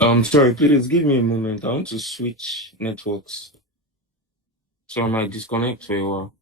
Sorry, please give me a moment. I want to switch networks, so I might disconnect for a while.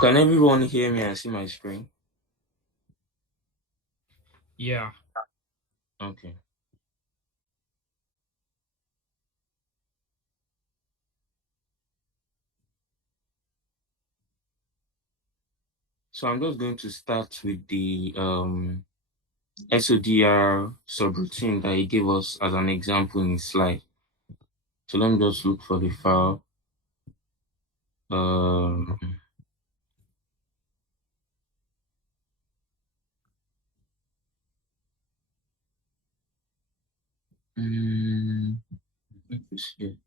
Can everyone hear me and see my screen? Yeah. Okay. So I'm just going to start with the SODR subroutine that he gave us as an example in his slide. So let me just look for the file. Um, mm, let me see.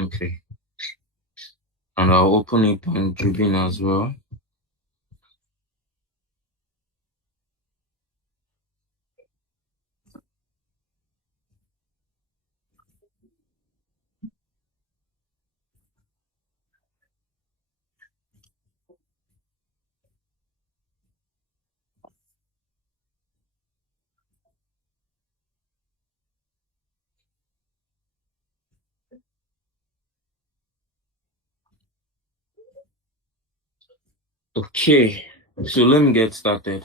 Okay. And I'll open it on Jubin as well. Okay. So let me get started.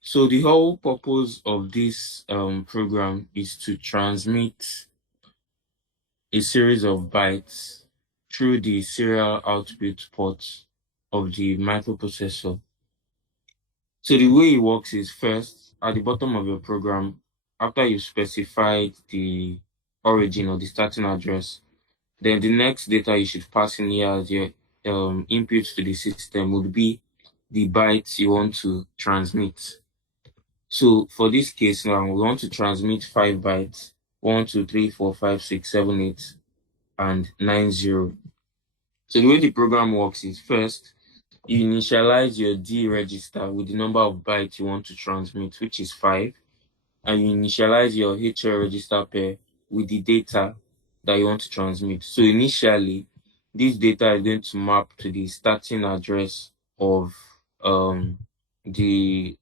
So the whole purpose of this program is to transmit a series of bytes through the serial output port of the microprocessor. So the way it works is first, at the bottom of your program, after you've specified the origin or the starting address, then the next data you should pass in here as your input to the system would be the bytes you want to transmit. So for this case now, we want to transmit 5 bytes: 1, 2, 3, 4, 5, 6, 7, 8, and 9, 0. So the way the program works is first, you initialize your D register with the number of bytes you want to transmit, which is 5, and you initialize your HL register pair with the data that you want to transmit. So initially, this data is going to map to the starting address of the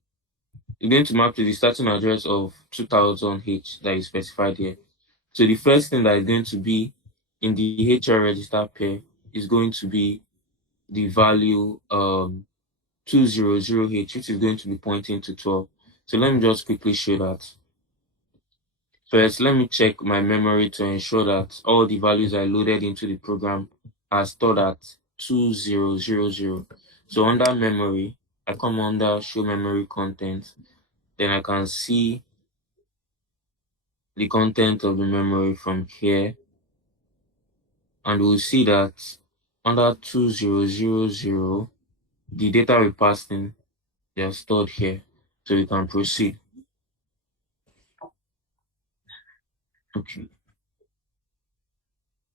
It's going to map to the starting address of 2000H that is specified here. So the first thing that is going to be in the HR register pair is going to be the value 200H, which is going to be pointing to 12. So let me just quickly show that. First, let me check my memory to ensure that all the values I loaded into the program are stored at 2000. So under memory, I come under show memory content. Then I can see the content of the memory from here. And we'll see that under 2000, the data we passed in, they are stored here. So we can proceed. Okay.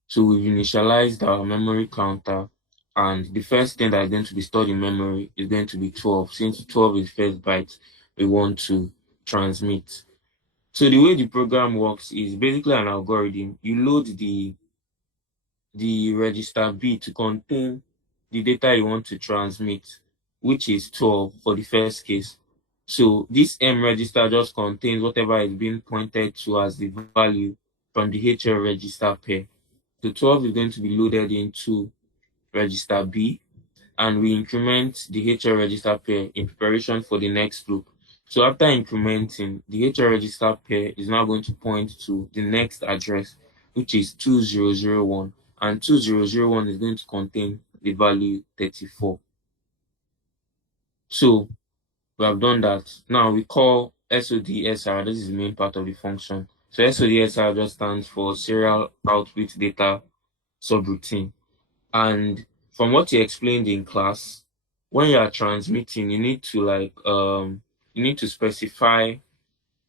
So we've initialized our memory counter, and the first thing that is going to be stored in memory is going to be 12. Since 12 is the first byte we want to transmit. So the way the program works is basically an algorithm. You load the register B to contain the data you want to transmit, which is 12 for the first case. So this M register just contains whatever is being pointed to as the value from the HL register pair. So 12 is going to be loaded into register B, and we increment the HL register pair in preparation for the next loop. So after incrementing, the HL register pair is now going to point to the next address, which is 2001, and 2001 is going to contain the value 34. So we have done that. Now we call SODSR. This is the main part of the function. So SODSR just stands for serial output data subroutine. And from what you explained in class, when you are transmitting, you need to specify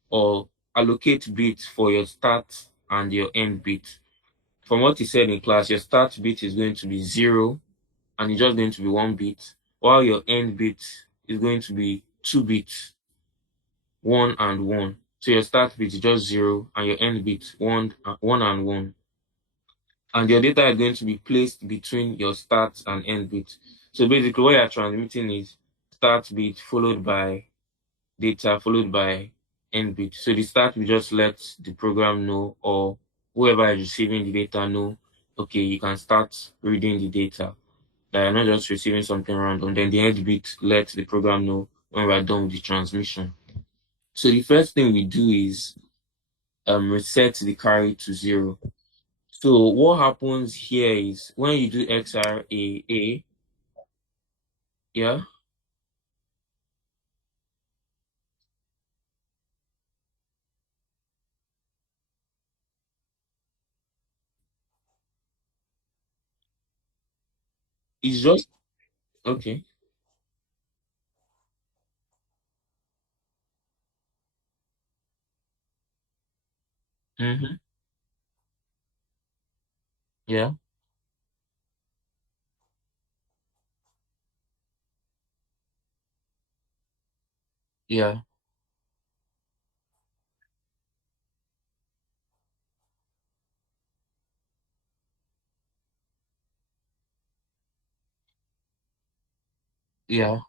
or allocate bits for your start and your end bit. From what you said in class, your start bit is going to be 0 and it's just going to be 1 bit, while your end bit is going to be 2 bits, 1 and 1. So your start bit is just 0 and your end bit 1 and 1. And your data is going to be placed between your start and end bit. So basically what you're transmitting is start bit followed by data followed by end bit. So the start will just let the program know, or whoever is receiving the data know, okay, you can start reading the data. That you're not just receiving something random. Then the end bit lets the program know when we're done with the transmission. So the first thing we do is reset the carry to 0. So what happens here is when you do XRAA, yeah, it's just okay. Mm-hmm. Yeah, yeah, yeah.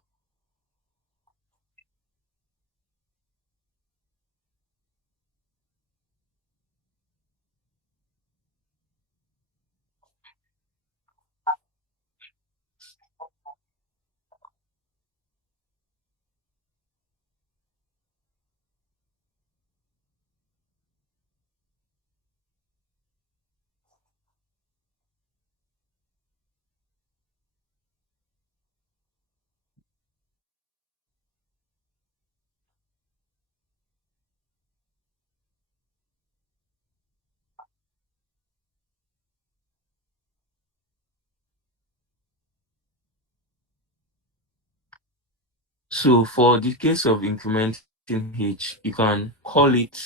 So for the case of incrementing H, you can call it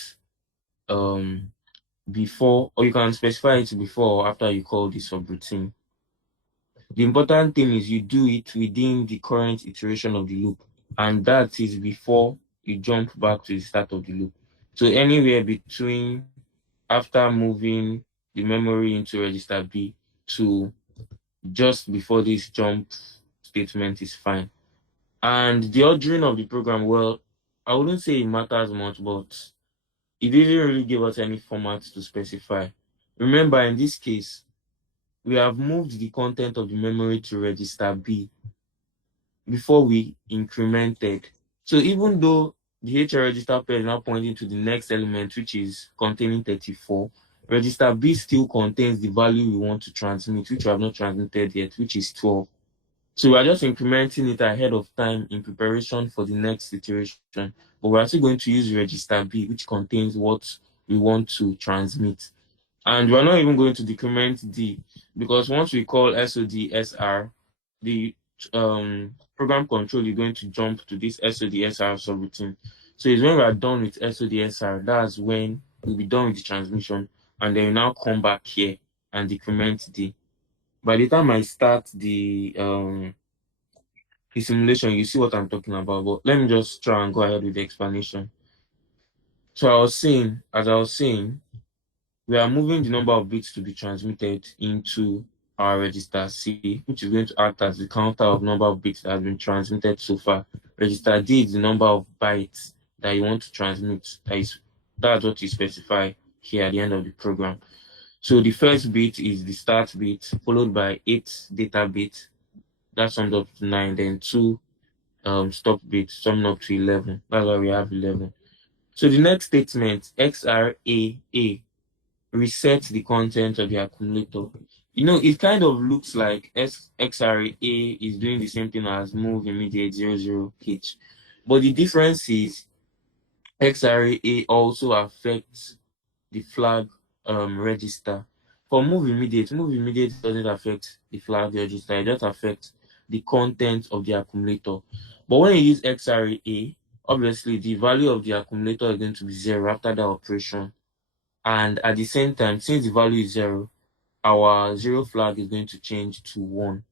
um before, or you can specify it before or after you call the subroutine. The important thing is you do it within the current iteration of the loop, and that is before you jump back to the start of the loop. So anywhere between after moving the memory into register B to just before this jump statement is fine. And the ordering of the program, well, I wouldn't say it matters much, but it didn't really give us any format to specify. Remember, in this case, we have moved the content of the memory to register B before we incremented. So even though the HR register pair is now pointing to the next element, which is containing 34, register B still contains the value we want to transmit, which we have not transmitted yet, which is 12. So we are just incrementing it ahead of time in preparation for the next iteration. But we're actually going to use register B, which contains what we want to transmit. And we're not even going to decrement D, because once we call SOD the program control is going to jump to this SOD subroutine. So it's when we are done with SOD that's when we'll be done with the transmission, and then we now come back here and decrement D. By the time I start the simulation, you see what I'm talking about. But let me just try and go ahead with the explanation. So as I was saying, we are moving the number of bits to be transmitted into our register C, which is going to act as the counter of number of bits that has been transmitted so far. Register D is the number of bytes that you want to transmit. That's what you specify here at the end of the program. So the first bit is the start bit, followed by 8 data bits. That sums up to 9. Then 2 stop bits, summing up to 11. That's why we have 11. So the next statement, XRAA, reset the content of the accumulator. It kind of looks like XRA is doing the same thing as move immediate 00H. But the difference is XRA also affects the flag register. For move immediate doesn't affect the flag register, it just affects the content of the accumulator. But when you use XRA, obviously the value of the accumulator is going to be 0 after that operation. And at the same time, since the value is 0, our 0 flag is going to change to 1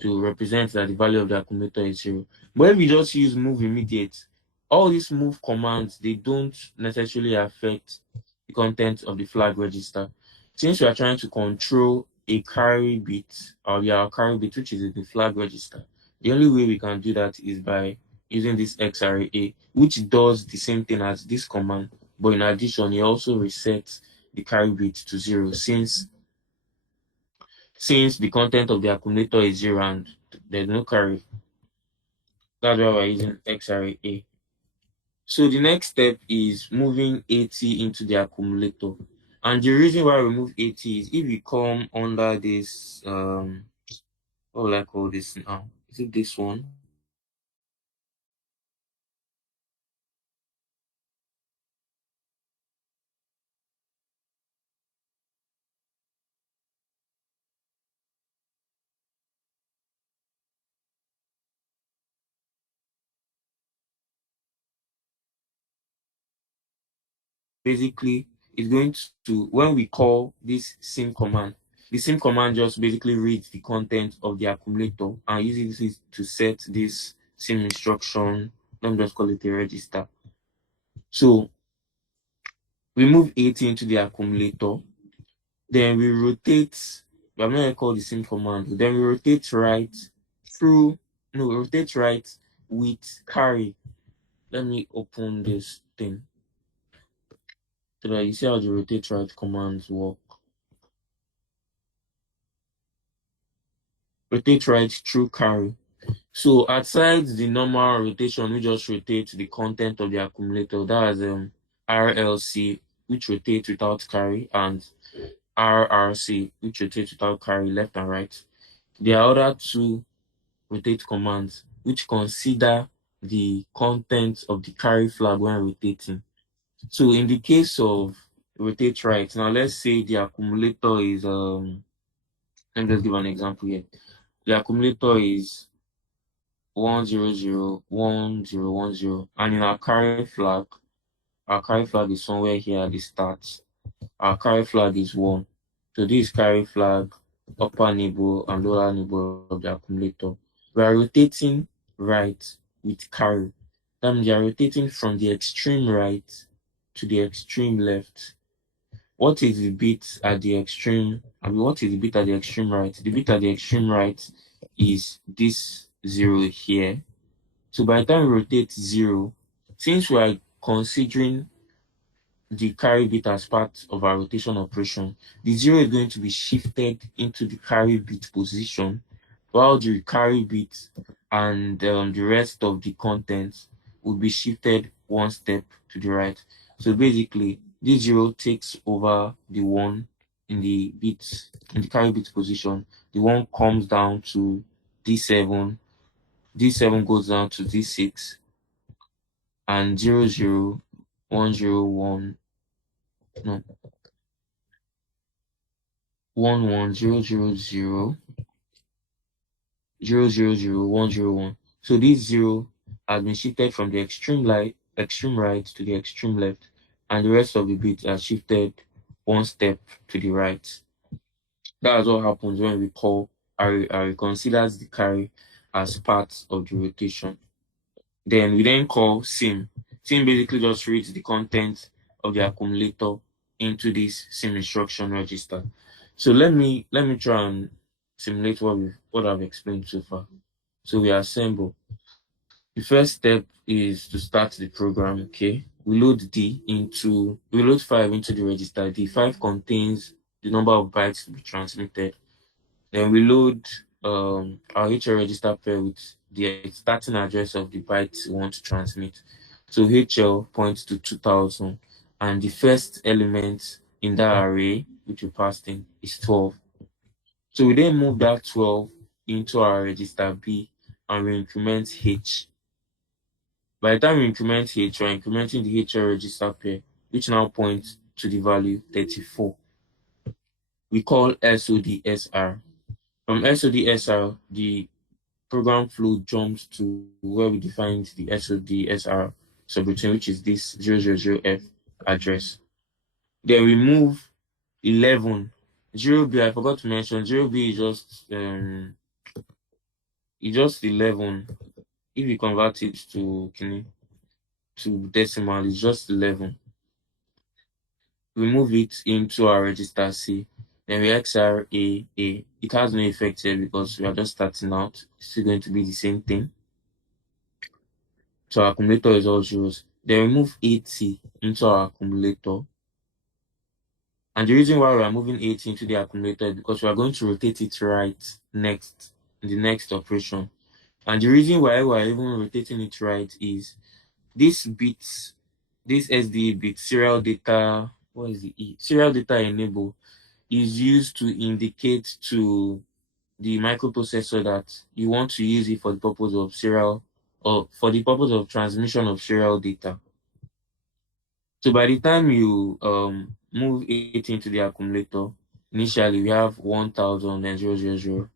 to represent that the value of the accumulator is 0. But if we just use move immediate, all these move commands, they don't necessarily affect the content of the flag register. Since we are trying to control a carry bit, or our carry bit, which is in the flag register, the only way we can do that is by using this XRA, which does the same thing as this command, but in addition, it also resets the carry bit to 0 since the content of the accumulator is 0 and there's no carry. That's why we're using XRA. So the next step is moving AT into the accumulator. And the reason why we move AT is if we come under this, what will I call this now? Is it this one? Basically, it's going to, when we call this sim command, the sim command just basically reads the content of the accumulator and uses it to set this sim instruction. Let me just call it a register. So we move 80 into the accumulator, then we rotate, I'm not gonna call the sim command, then we rotate right through, no, rotate right with carry. Let me open this thing so that you see how the rotate right commands work. Rotate right through carry. So outside the normal rotation, we just rotate the content of the accumulator. That is RLC, which rotates without carry, and RRC, which rotates without carry, left and right. There are other two rotate commands which consider the content of the carry flag when rotating. So in the case of rotate right, now let's say the accumulator is let me just give an example here. The accumulator is 1001010, and in our carry flag is somewhere here at the start. Our carry flag is 1. So this carry flag, upper nibble and lower nibble of the accumulator. We are rotating right with carry. That means we are rotating from the extreme right to the extreme left. What is the bit at the extreme? What is the bit at the extreme right? The bit at the extreme right is this 0 here. So by the time we rotate 0, Since we are considering the carry bit as part of our rotation operation, the zero is going to be shifted into the carry bit position, while the carry bit and the rest of the contents will be shifted one step to the right. So basically, this zero takes over the one in the bit in the carry bit position. The one comes down to D7. D7 goes down to D6, and 00101, no, 110000100101. So this zero has been shifted from the extreme right to the extreme left, and the rest of the bits are shifted one step to the right. That's what happens when we call Ari considers the carry as part of the rotation. Then we then call sim. Sim basically just reads the content of the accumulator into this sim instruction register. So let me try and simulate what I've explained so far. So we assemble. The first step is to start the program. Okay, we load 5 into the register. D5 contains the number of bytes to be transmitted. Then we load our HL register pair with the starting address of the bytes we want to transmit. So HL points to 2000, and the first element in that array, which we passed in, is 12. So we then move that 12 into our register B, and we increment H. By the time we increment H, we're incrementing the HL register pair, which now points to the value 34. We call SODSR. From SODSR, the program flow jumps to where we defined the SODSR subroutine, which is this 000F address. Then we move 11. 0B, I forgot to mention, 0B is just 11. If you convert it to decimal, it's just 11. We move it into our register C. Then we XR A. It has no effect here because we are just starting out. It's still going to be the same thing. So our accumulator is all zeros. Then we move 80 into our accumulator. And the reason why we are moving 80 into the accumulator is because we are going to rotate it right next in the next operation. And the reason why we are even rotating it right is this bits, this SDA bit, serial data, what is the E? Serial data enable is used to indicate to the microprocessor that you want to use it for the purpose of serial or for the purpose of transmission of serial data. So by the time you move it into the accumulator, initially we have 1000 and 000.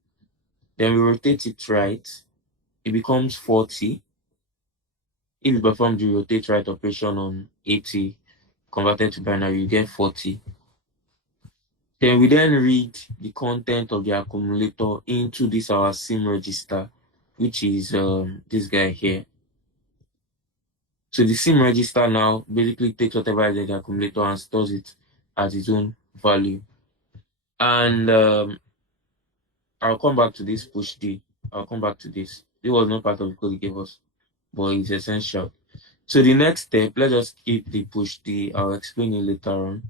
Then we rotate it right, it becomes 40. If you perform the rotate right operation on 80 converted to binary, you get 40. Then we then read the content of the accumulator into this our sim register, which is this guy here. So the sim register now basically takes whatever is in the accumulator and stores it as its own value. And I'll come back to this push D. I'll come back to this. It was not part of the code he gave us, but it's essential. So the next step, let's just keep the push D. I'll explain it later on.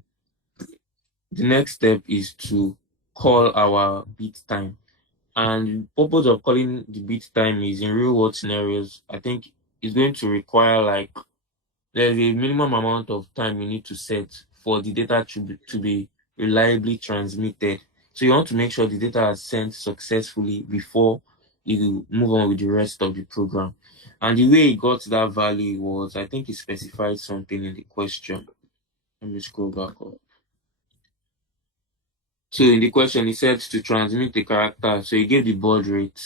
The next step is to call our bit time. And the purpose of calling the bit time is in real world scenarios, I think it's going to require like there's a minimum amount of time you need to set for the data to be reliably transmitted. So you want to make sure the data is sent successfully before you move on with the rest of the program. And the way it got that value was, I think it specified something in the question. Let me scroll back up. So in the question, it said to transmit the character. So he gave the baud rate.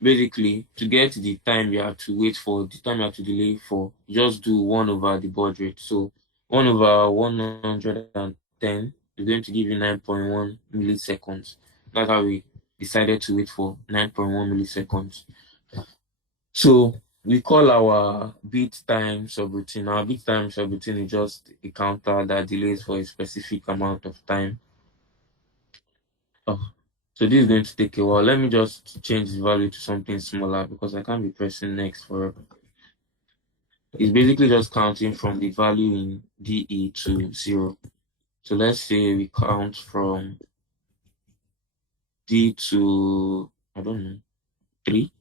Basically, to get the time you have to wait for, the time you have to delay for, just do 1 over the baud rate. So 1 over 110 is going to give you 9.1 milliseconds. That's how we decided to wait for 9.1 milliseconds. So we call our bit time subroutine. Our bit time subroutine is just a counter that delays for a specific amount of time. Oh, so this is going to take a while. Let me just change the value to something smaller because I can't be pressing next forever. It's basically just counting from the value in DE to 0. So let's say we count from D to, I don't know, 3.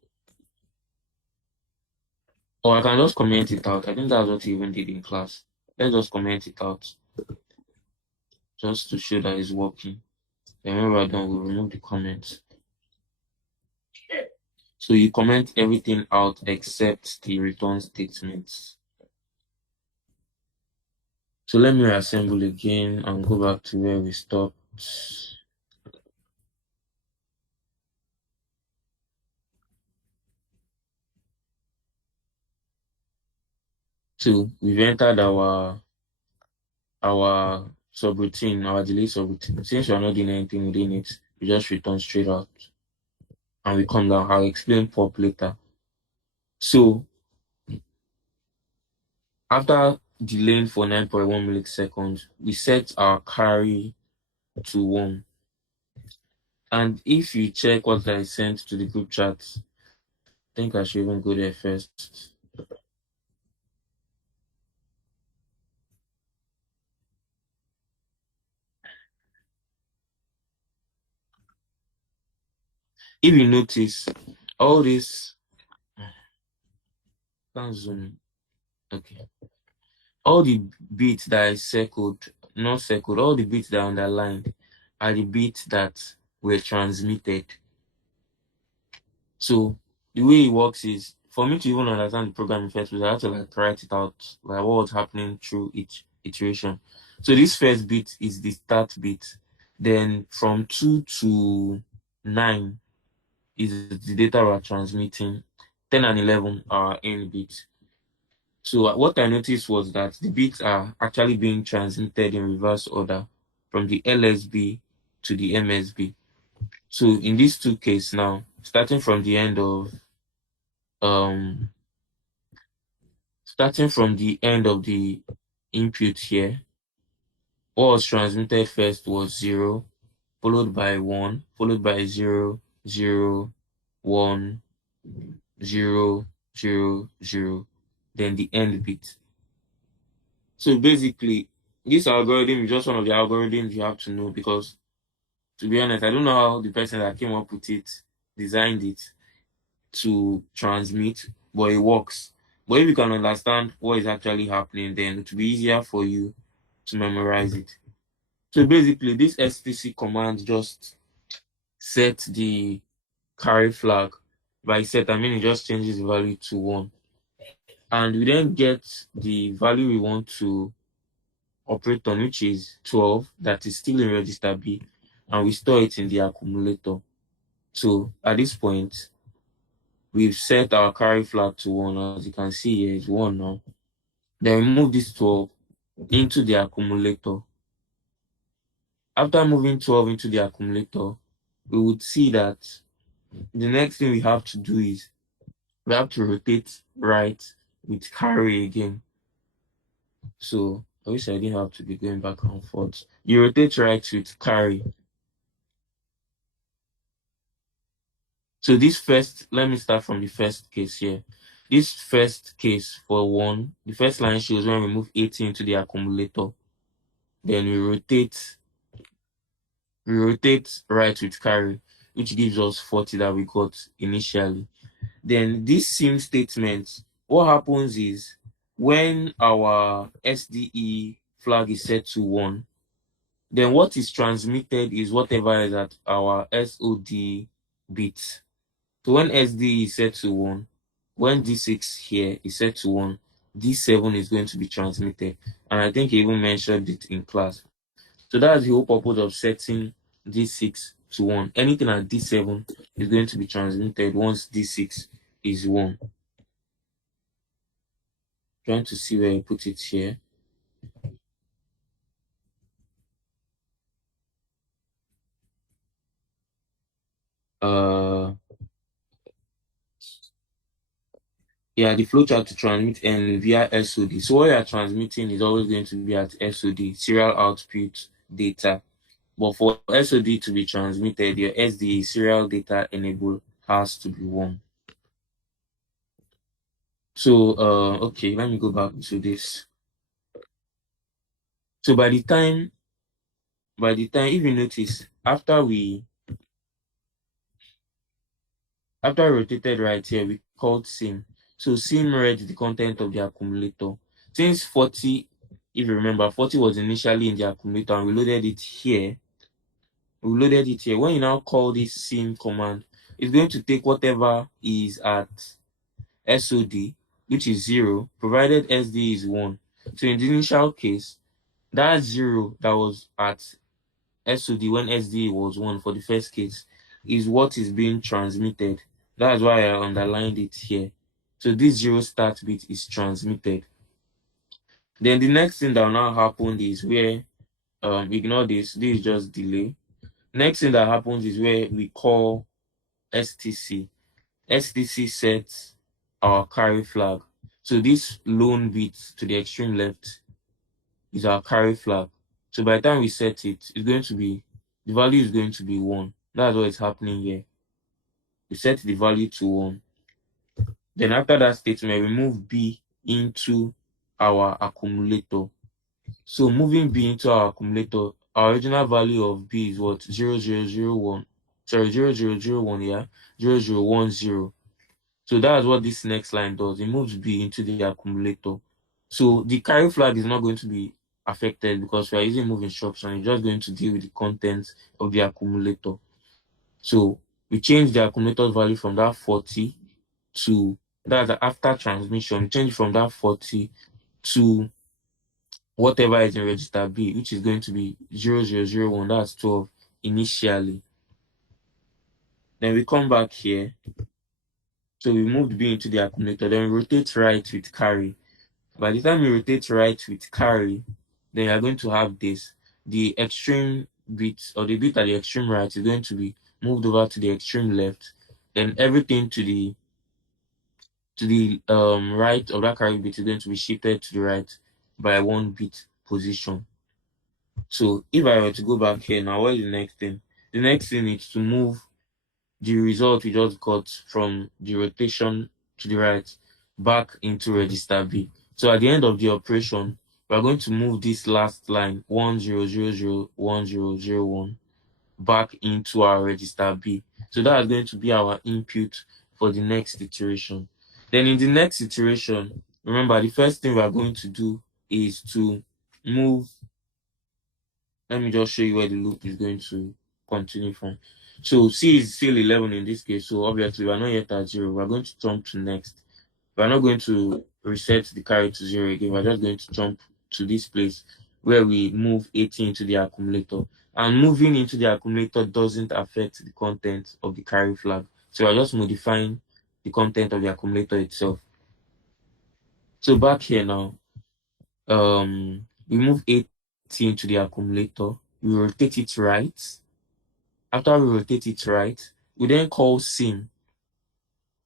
Or I can just comment it out. I think that's what we even did in class. Let's just comment it out just to show that it's working. Then when we're done, we'll remove the comments. So you comment everything out except the return statements. So let me reassemble again and go back to where we stopped. So we've entered our subroutine, our delay subroutine. Since we're not doing anything within it, we just return straight out and we come down. I'll explain pop later. So after delaying for 9.1 milliseconds, we set our carry to 1. And if you check what I sent to the group chat, I think I should even go there first. If you notice, all this, can't zoom in. Okay. All the bits that I circled, not circled, all the bits that are underlined are the bits that were transmitted. So the way it works is, for me to even understand the program in first place, I have to like write it out, like what was happening through each iteration. So this first bit is the start bit. Then from 2 to 9 is the data we're transmitting. 10 and 11 are end bits. So what I noticed was that the bits are actually being transmitted in reverse order from the LSB to the MSB. So in these two cases now, um starting from the end of the input here, what was transmitted first was 0, followed by 1, followed by 0, 0, 1, 0, 0, 0, then the end bit. So basically, this algorithm is just one of the algorithms you have to know because, to be honest, I don't know how the person that came up with it designed it to transmit, but it works. But if you can understand what is actually happening, then it will be easier for you to memorize it. So basically, this stc command just sets the carry flag. By set, I mean it just changes the value to 1. And we then get the value we want to operate on, which is 12, that is still in register B, and we store it in the accumulator. So at this point, we've set our carry flag to 1. As you can see here, it's 1 now. Then we move this 12 into the accumulator. After moving 12 into the accumulator, we would see that the next thing we have to do is we have to rotate right with carry again. So I wish I didn't have to be going back and forth. You rotate right with carry. So this first, let me start from the first case here. This first case for 1, the first line shows when we move 18 into the accumulator. Then we rotate right with carry, which gives us 40 that we got initially. Then this same statement, what happens is when our SDE flag is set to 1, then what is transmitted is whatever is at our SOD bit. So when SD is set to 1, when D6 here is set to 1, D7 is going to be transmitted. And I think he even mentioned it in class. So that's the whole purpose of setting D6 to 1. Anything at D7 is going to be transmitted once D6 is 1. Trying to see where I put it here. Uh, yeah, the flowchart to transmit N via SOD. So what you are transmitting is always going to be at SOD, serial output data. But for SOD to be transmitted, your SDE serial data enable has to be 1. So okay, let me go back to this. So by the time if you notice after we rotated right here, we called sim. So sim read the content of the accumulator. Since 40, if you remember, 40 was initially in the accumulator and we loaded it here. When you now call this sim command, it's going to take whatever is at SOD, which is 0, provided SD is 1. So in the initial case, that 0 that was at SOD when SD was 1 for the first case is what is being transmitted. That's why I underlined it here. So this 0 start bit is transmitted. Then the next thing that will now happen is where ignore this is just delay. Next thing that happens is where we call STC. STC sets our carry flag. So this lone bit to the extreme left is our carry flag. So by the time we set it, the value is going to be 1. That's what is happening here. We set the value to 1. Then after that statement, we move B into our accumulator. So moving B into our accumulator, our original value of B is what? 0001. Sorry, 0001, yeah? 0010. So that's what this next line does. It moves B into the accumulator. So the carry flag is not going to be affected because we are using move instruction. It's just going to deal with the contents of the accumulator. So we change the accumulator value from that 40 to that's after transmission. We change from that 40 to whatever is in register B, which is going to be 0001. That's 12 initially. Then we come back here. So we moved B into the accumulator. Then we rotate right with carry. By the time you rotate right with carry, then you're going to have this. The extreme bit or the bit at the extreme right is going to be moved over to the extreme left. Then everything to the right of that carry bit is going to be shifted to the right by 1 bit position. So if I were to go back here now, what is the next thing? The next thing is to move the result we just got from the rotation to the right back into register B. So at the end of the operation, we are going to move this last line 10001001 back into our register B. So that is going to be our input for the next iteration. Then in the next iteration, remember the first thing we are going to do is to move. Let me just show you where the loop is going to continue from. So C is still 11 in this case. So obviously we are not yet at 0. We are going to jump to next. We are not going to reset the carry to 0 again. We are just going to jump to this place where we move 18 into the accumulator. And moving into the accumulator doesn't affect the content of the carry flag. So we are just modifying the content of the accumulator itself. So back here now, we move 18 to the accumulator. We rotate it right. After we rotate it right, we then call sim.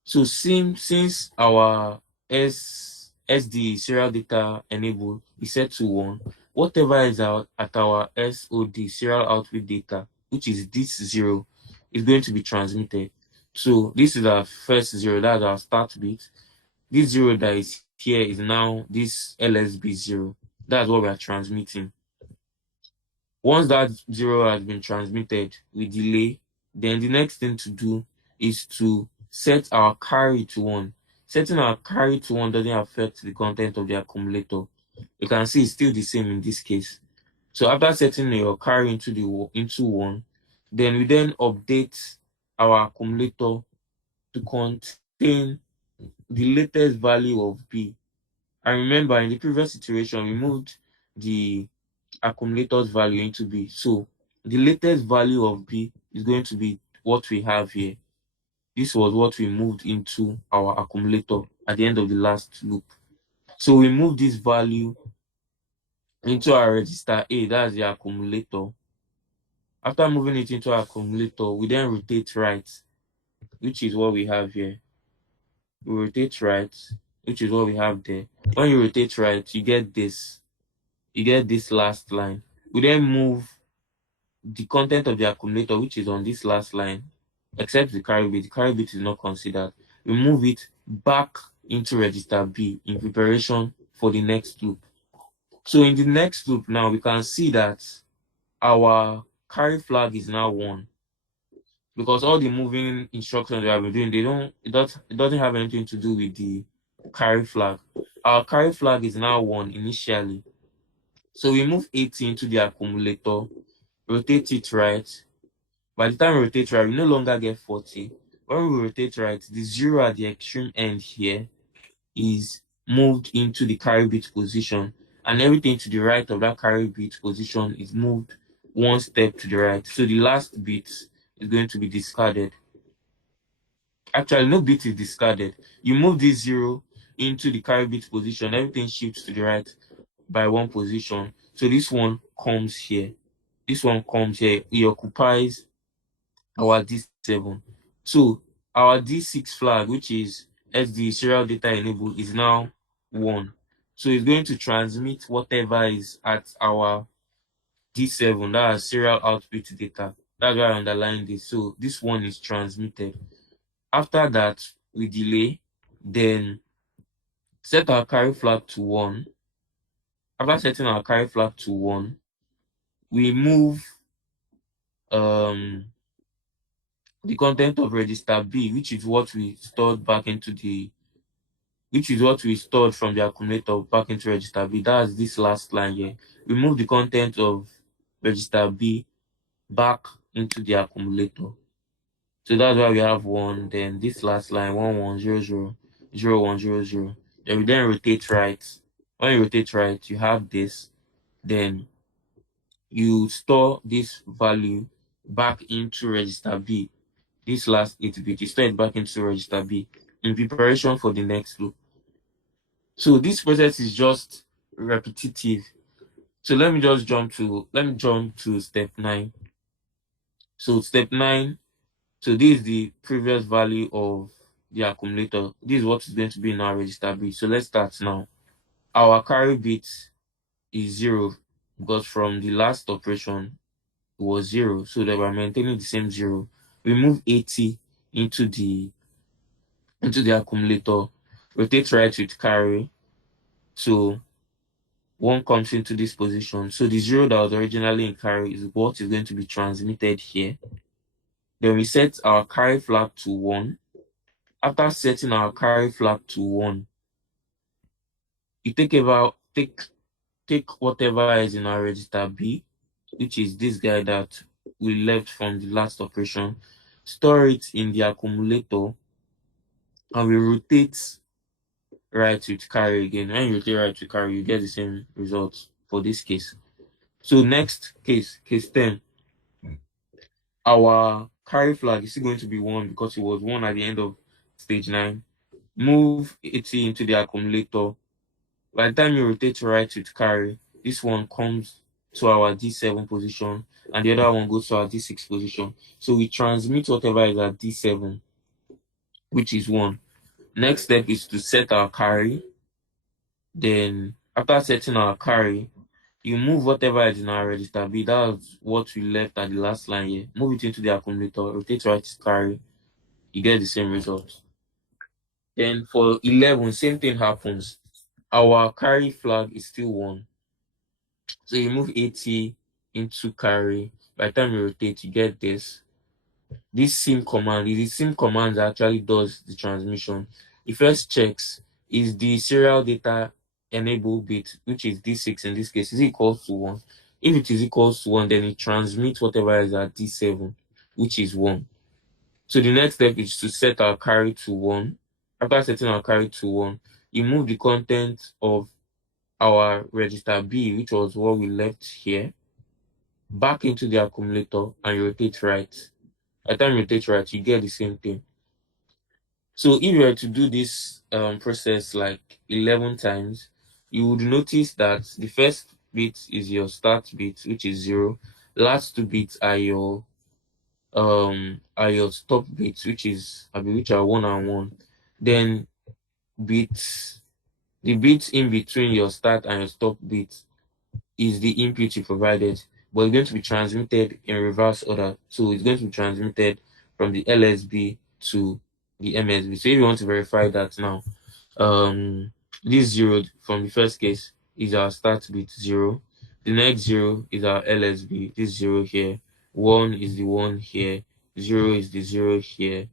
So sim, since our SD serial data enable is set to 1, whatever is out at our SOD serial output data, which is this 0, is going to be transmitted. So this is our first 0, that's our start bit. This 0 that is here is now this LSB 0. That's what we are transmitting. Once that 0 has been transmitted, we delay. Then the next thing to do is to set our carry to 1. Setting our carry to 1 doesn't affect the content of the accumulator. You can see it's still the same in this case. So after setting your carry into 1, then we then update our accumulator to contain the latest value of B. And remember, in the previous iteration, we moved the accumulator's value into B. So the latest value of B is going to be what we have here. This was what we moved into our accumulator at the end of the last loop. So we move this value into our register A, that's the accumulator. After moving it into our accumulator, we then rotate right, which is what we have here. We rotate right, which is what we have there. When you rotate right, you get this. You get this last line. We then move the content of the accumulator, which is on this last line, except the carry bit is not considered. We move it back into register B in preparation for the next loop. So in the next loop now, we can see that our carry flag is now 1, because all the moving instructions we have been doing, it doesn't have anything to do with the carry flag. Our carry flag is now 1 initially. So we move 80 into the accumulator, rotate it right. By the time we rotate right, we no longer get 40. When we rotate right, the 0 at the extreme end here is moved into the carry bit position, and everything to the right of that carry bit position is moved one step to the right. So the last bit is going to be discarded. Actually, no bit is discarded. You move this 0 into the carry bit position, everything shifts to the right by 1 position. So this one comes here. This one comes here. It occupies our D7. So our D6 flag, which is SD serial data enabled, is now 1. So it's going to transmit whatever is at our D7, that is serial output data. That's why I underlined this. So this one is transmitted. After that, we delay, then set our carry flag to 1. After setting our carry flag to 1, we move um the content of register B, which is what we stored back into the which is what we stored from the accumulator back into register B. That's this last line here. We move the content of register B back into the accumulator. So that's why we have 1. Then this last line 1100 0100. Then we then rotate right. When you rotate right, you have this. Then you store this value back into register B. This last 8 bit, you store it back into register B in preparation for the next loop. So this process is just repetitive. So let me jump to step 9. So step 9, so this is the previous value of the accumulator. This is what is going to be in our register bit. So let's start now. Our carry bit is 0, because from the last operation it was 0. So that we're maintaining the same 0. We move 80 into the accumulator, rotate right with carry. So 1 comes into this position. So the 0 that was originally in carry is what is going to be transmitted here. Then we set our carry flag to 1. After setting our carry flag to 1, you take whatever is in our register B, which is this guy that we left from the last operation, store it in the accumulator, and we rotate right with carry again. When you rotate right with carry, you get the same results for this case. So next case 10, our carry flag is still going to be 1 because it was 1 at the end of stage 9. Move 80 into the accumulator. By the time you rotate right with carry, this one comes to our D7 position and the other one goes to our D6 position. So we transmit whatever is at D7, which is 1. Next step is to set our carry. Then after setting our carry, you move whatever is in our register B. That's what we left at the last line here. Move it into the accumulator, rotate right to carry. You get the same result. Then for 11, same thing happens. Our carry flag is still 1. So you move 80 into carry. By the time you rotate, you get this. This sim command is the sim command that actually does the transmission. It first checks, is the serial data enable bit, which is D6 in this case, is it equals to 1? If it is equals to 1, then it transmits whatever is at D7, which is 1. So the next step is to set our carry to 1. After setting our carry to 1, you move the content of our register B, which was what we left here, back into the accumulator and you rotate right. By the time you rotate right, you get the same thing. So if you were to do this process like 11 times, you would notice that the first bit is your start bit, which is 0. Last 2 bits are your stop bits, which are 1 and 1. Then the bits in between your start and your stop bits is the input you provided, but it's going to be transmitted in reverse order. So it's going to be transmitted from the LSB to the MSB. So if you want to verify that now, Um, this zero from the first case is our start bit 0. The next 0 is our LSB. This 0 here. 1 is the 1 here. 0 is the 0 here.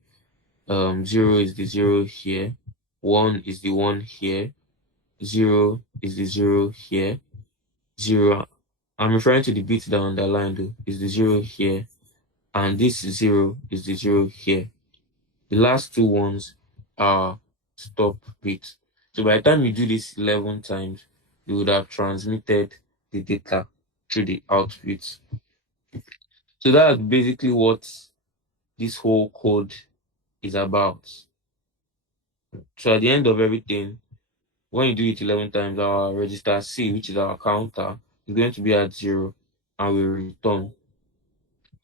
0 is the 0 here. 1 is the 1 here. 0 is the 0 here. 0. I'm referring to the bit that underlined though, is the 0 here. And this 0 is the 0 here. The last two ones are stop bits. So by the time you do this 11 times, you would have transmitted the data through the out bits. So that's basically what this whole code is about. So at the end of everything, when you do it 11 times, our register C, which is our counter, is going to be at 0 and we return.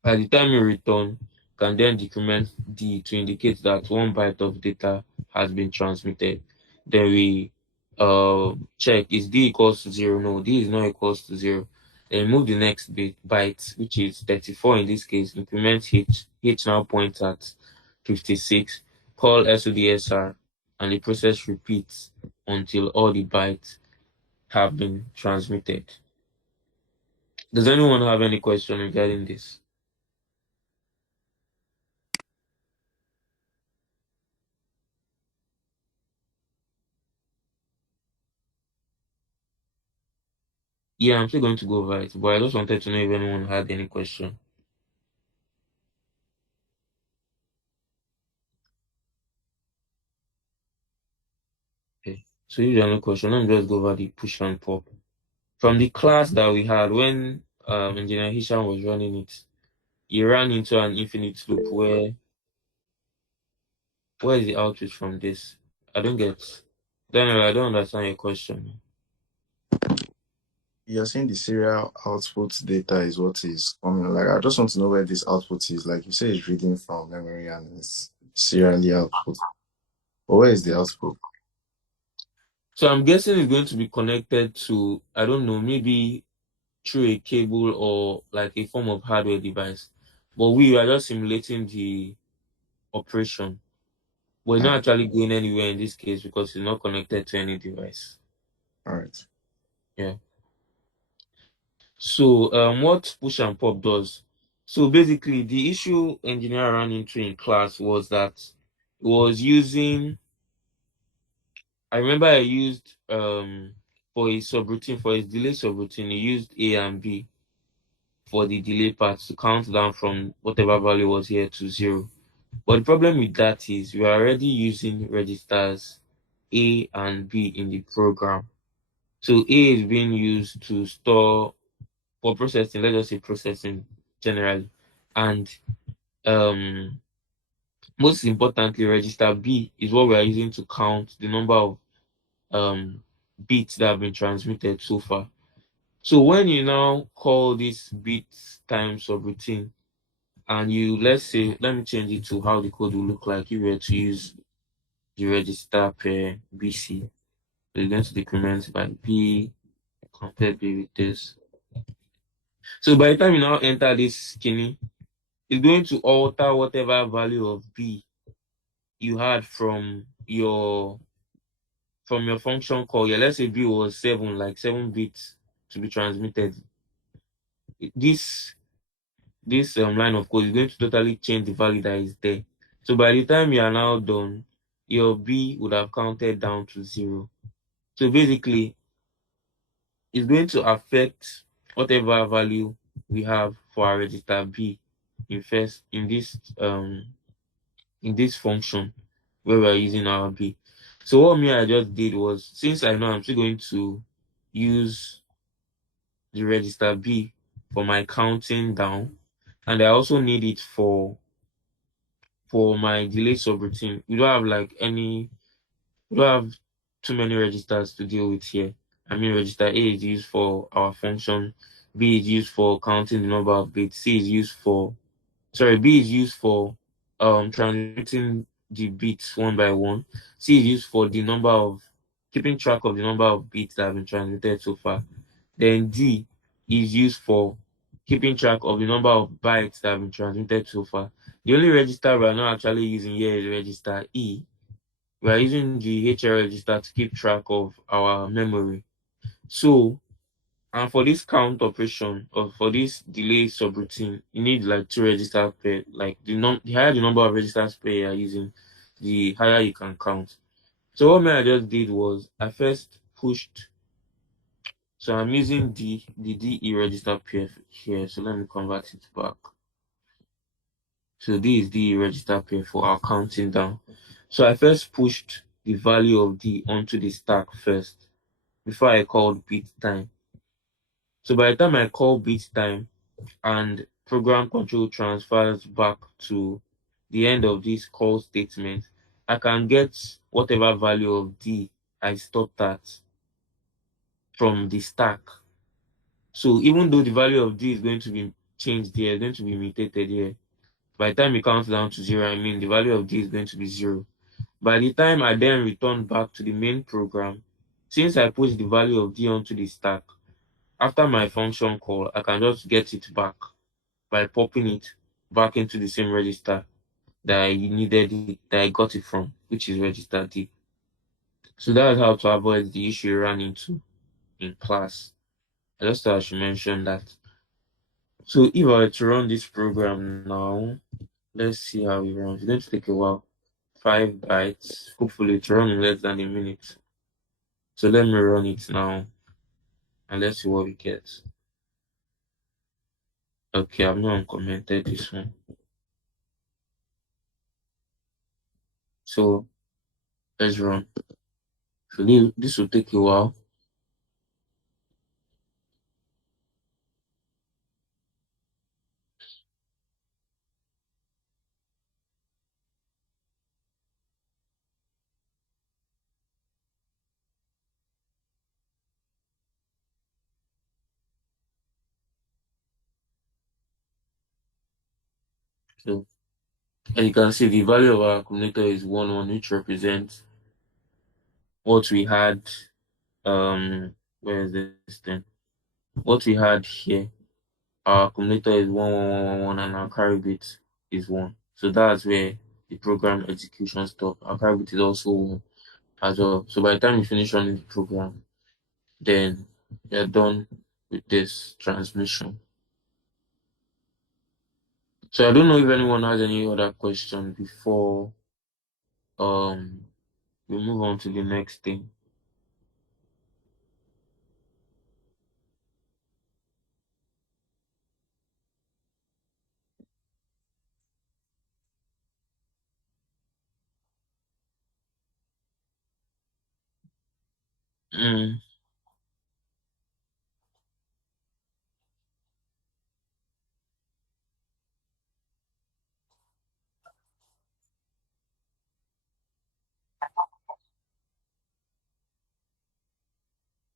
By the time you return, can then decrement D to indicate that 1 byte of data has been transmitted. Then we check, is D equals to 0? No, D is not equals to 0. Then move the next byte, which is 34 in this case, increment H. H now points at 56. Call SODSR and the process repeats until all the bytes have been transmitted. Does anyone have any question regarding this? Yeah, I'm still going to go over it, but I just wanted to know if anyone had any question. Okay. So if you have no question, let me just go over the push and pop. From the class that we had when Engineer Hisham was running it, he ran into an infinite loop where is the outreach from this? I don't get. Daniel, I don't understand your question. You're saying the serial output data is what is coming. Like, I just want to know where this output is. Like you say, it's reading from memory and it's serially output. But where is the output? So I'm guessing it's going to be connected to, I don't know, maybe through a cable or like a form of hardware device. But we are just simulating the operation. We're All not right. actually going anywhere in this case because it's not connected to any device. All right. Yeah. So what push and pop does? So basically, the issue engineer ran into in class was that it was using. I remember I used for a subroutine for his delay subroutine. He used A and B for the delay part to count down from whatever value was here to 0. But the problem with that is we are already using registers A and B in the program. So A is being used to store for processing, let's just say processing generally. And um most importantly, register B is what we are using to count the number of um bits that have been transmitted so far. So when you now call this bits time subroutine and you let's say let me change it to how the code will look like if you were to use the register per BC. So you're going to decrement by B, compare B with this. So by the time you now enter this skinny, it's going to alter whatever value of B you had from your function call. Yeah, let's say B was 7, like 7 bits to be transmitted. This line of code is going to totally change the value that is there. So by the time you are now done, your B would have counted down to 0. So basically, it's going to affect whatever value we have for our register B in this function where we're using our B. So what me I just did was, since I know I'm still going to use the register B for my counting down, and I also need it for my delay subroutine. We don't have too many registers to deal with here. I mean, register A is used for our function, B is used for counting the number of bits, B is used for transmitting the bits one by one. C is used for the number of keeping track of the number of bits that have been transmitted so far. Then D is used for keeping track of the number of bytes that have been transmitted so far. The only register we're not actually using here is register E, We are using the HL register to keep track of our memory. So, and for this count operation or for this delay subroutine, you need like two registers per, like the higher the number of registers per you are using, the higher you can count. So what I just did was I first pushed. So I'm using the DE register pair here. So let me convert it back. So this is the register pair for our counting down. So I first pushed the value of D onto the stack first before I called bit time. So by the time I call bit time and program control transfers back to the end of this call statement, I can get whatever value of D I stopped at from the stack. So even though the value of D is going to be changed here, going to be mutated here, by the time it counts down to zero, I mean the value of D is going to be zero. By the time I then return back to the main program, since I put the value of D onto the stack, after my function call, I can just get it back by popping it back into the same register that I needed it, that I got it from, which is register D. So that's how to avoid the issue you ran into in class. I just thought I should mention that. So if I were to run this program now, let's see how it runs. It's going to take a while. 5 bytes. Hopefully to run in less than a minute. So let me run it now and let's see what we get. Okay, I've not uncommented this one. So let's run. So this will take a while. So as you can see, the value of our accumulator is 1 1, which represents what we had. Where is this thing? What we had here. Our accumulator is 1 1 1 1 1, and our carry bit is 1. So that's where the program execution stop. Our carry bit is also 1 as well. So by the time you finish running the program, then you're done with this transmission. So I don't know if anyone has any other question before um we move on to the next thing. Mm,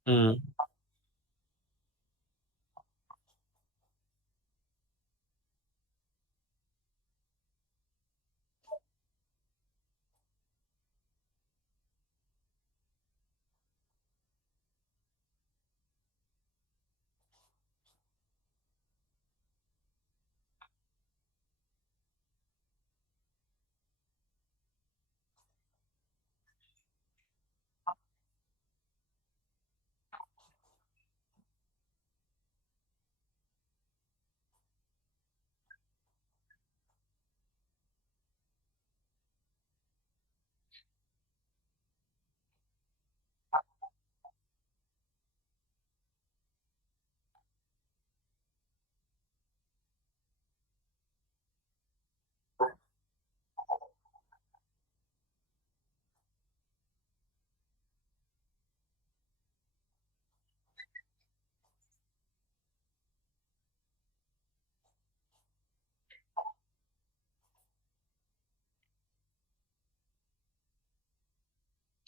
mm.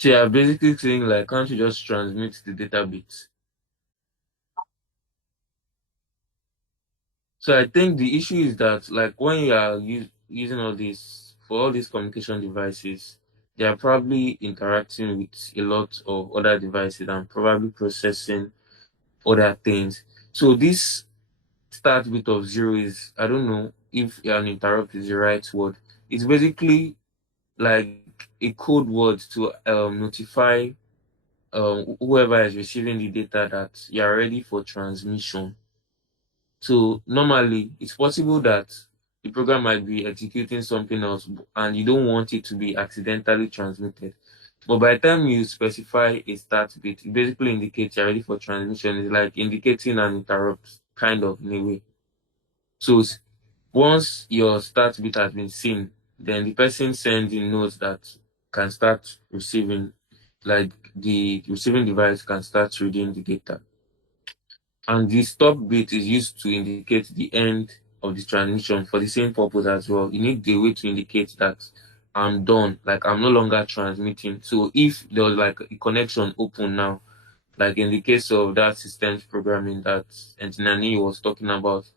So you're basically saying like can't you just transmit the data bits? So I think the issue is that like when you are using all these for all these communication devices, they are probably interacting with a lot of other devices and probably processing other things. So this start bit of zero is I don't know if an interrupt is the right word. It's basically like a code word to notify whoever is receiving the data that you are ready for transmission. So normally it's possible that the program might be executing something else and you don't want it to be accidentally transmitted. But by the time you specify a start bit, it basically indicates you're ready for transmission. It's like indicating an interrupt, kind of in a way. So once your start bit has been seen, then the person sending knows that can start receiving, like the receiving device can start reading the data. And the stop bit is used to indicate the end of the transmission for the same purpose as well. You need the way to indicate that I'm done, like I'm no longer transmitting. So if there was like a connection open now, like in the case of that systems programming that Engineer Nee was talking about,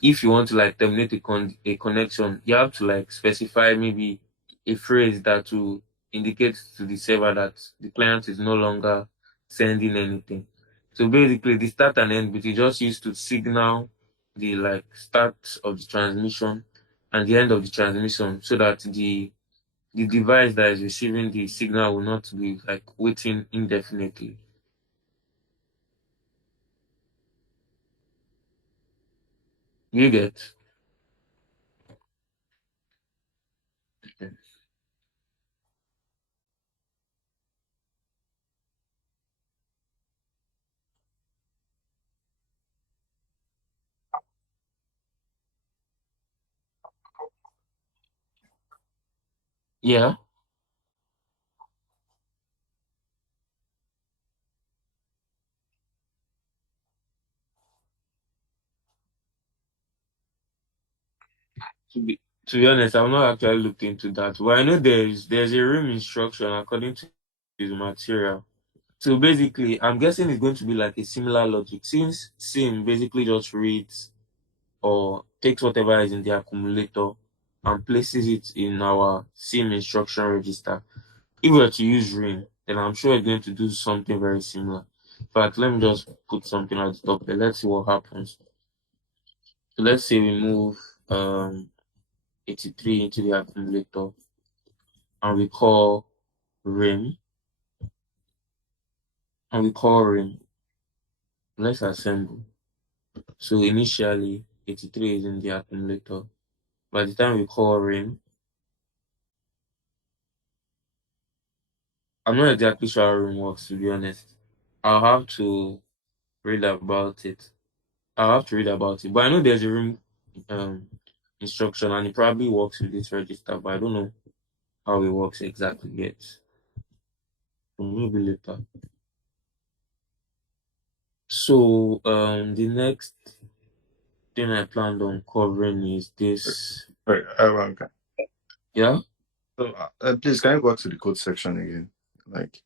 if you want to like terminate a connection, you have to like specify maybe a phrase that will indicate to the server that the client is no longer sending anything. So basically, the start and end bit is just used to signal the like start of the transmission and the end of the transmission, so that the device that is receiving the signal will not be like waiting indefinitely. You get? Yeah. To be to be honest, I've not actually looked into that. But I know there's a room instruction according to the material. So basically, I'm guessing it's going to be like a similar logic. Since SIM basically just reads or takes whatever is in the accumulator and places it in our SIM instruction register. If we were to use ring, then I'm sure it's going to do something very similar. In fact, let me just put something at the top there. Let's see what happens. So let's say we move 83 into the accumulator and we call rim rim. Let's assemble. So initially 83 is in the accumulator. By the time we call rim, I'm not exactly sure how rim works, to be honest. I'll have to read about it. I'll have to read about it. But I know there's a rim um instruction and it probably works with this register, but I don't know how it works exactly yet. So maybe later. So the next thing I planned on covering is this. Right. Okay. Yeah. So, please, can you go to the code section again? Like,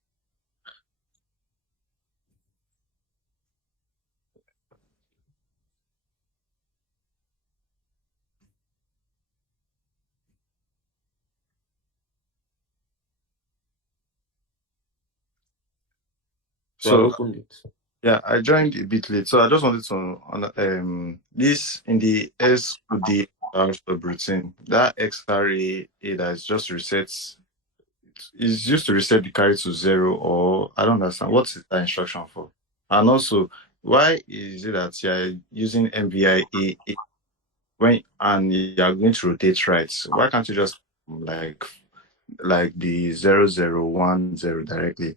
So I've so opened it. yeah, I joined a bit late, so I just wanted to this in the SOD subroutine, that XRA that is just resets is used to reset the carry to zero, or I don't understand what is that instruction for, and also why is it that you're using MVIA when and you're going to rotate right? Why can't you just like the 0010 directly?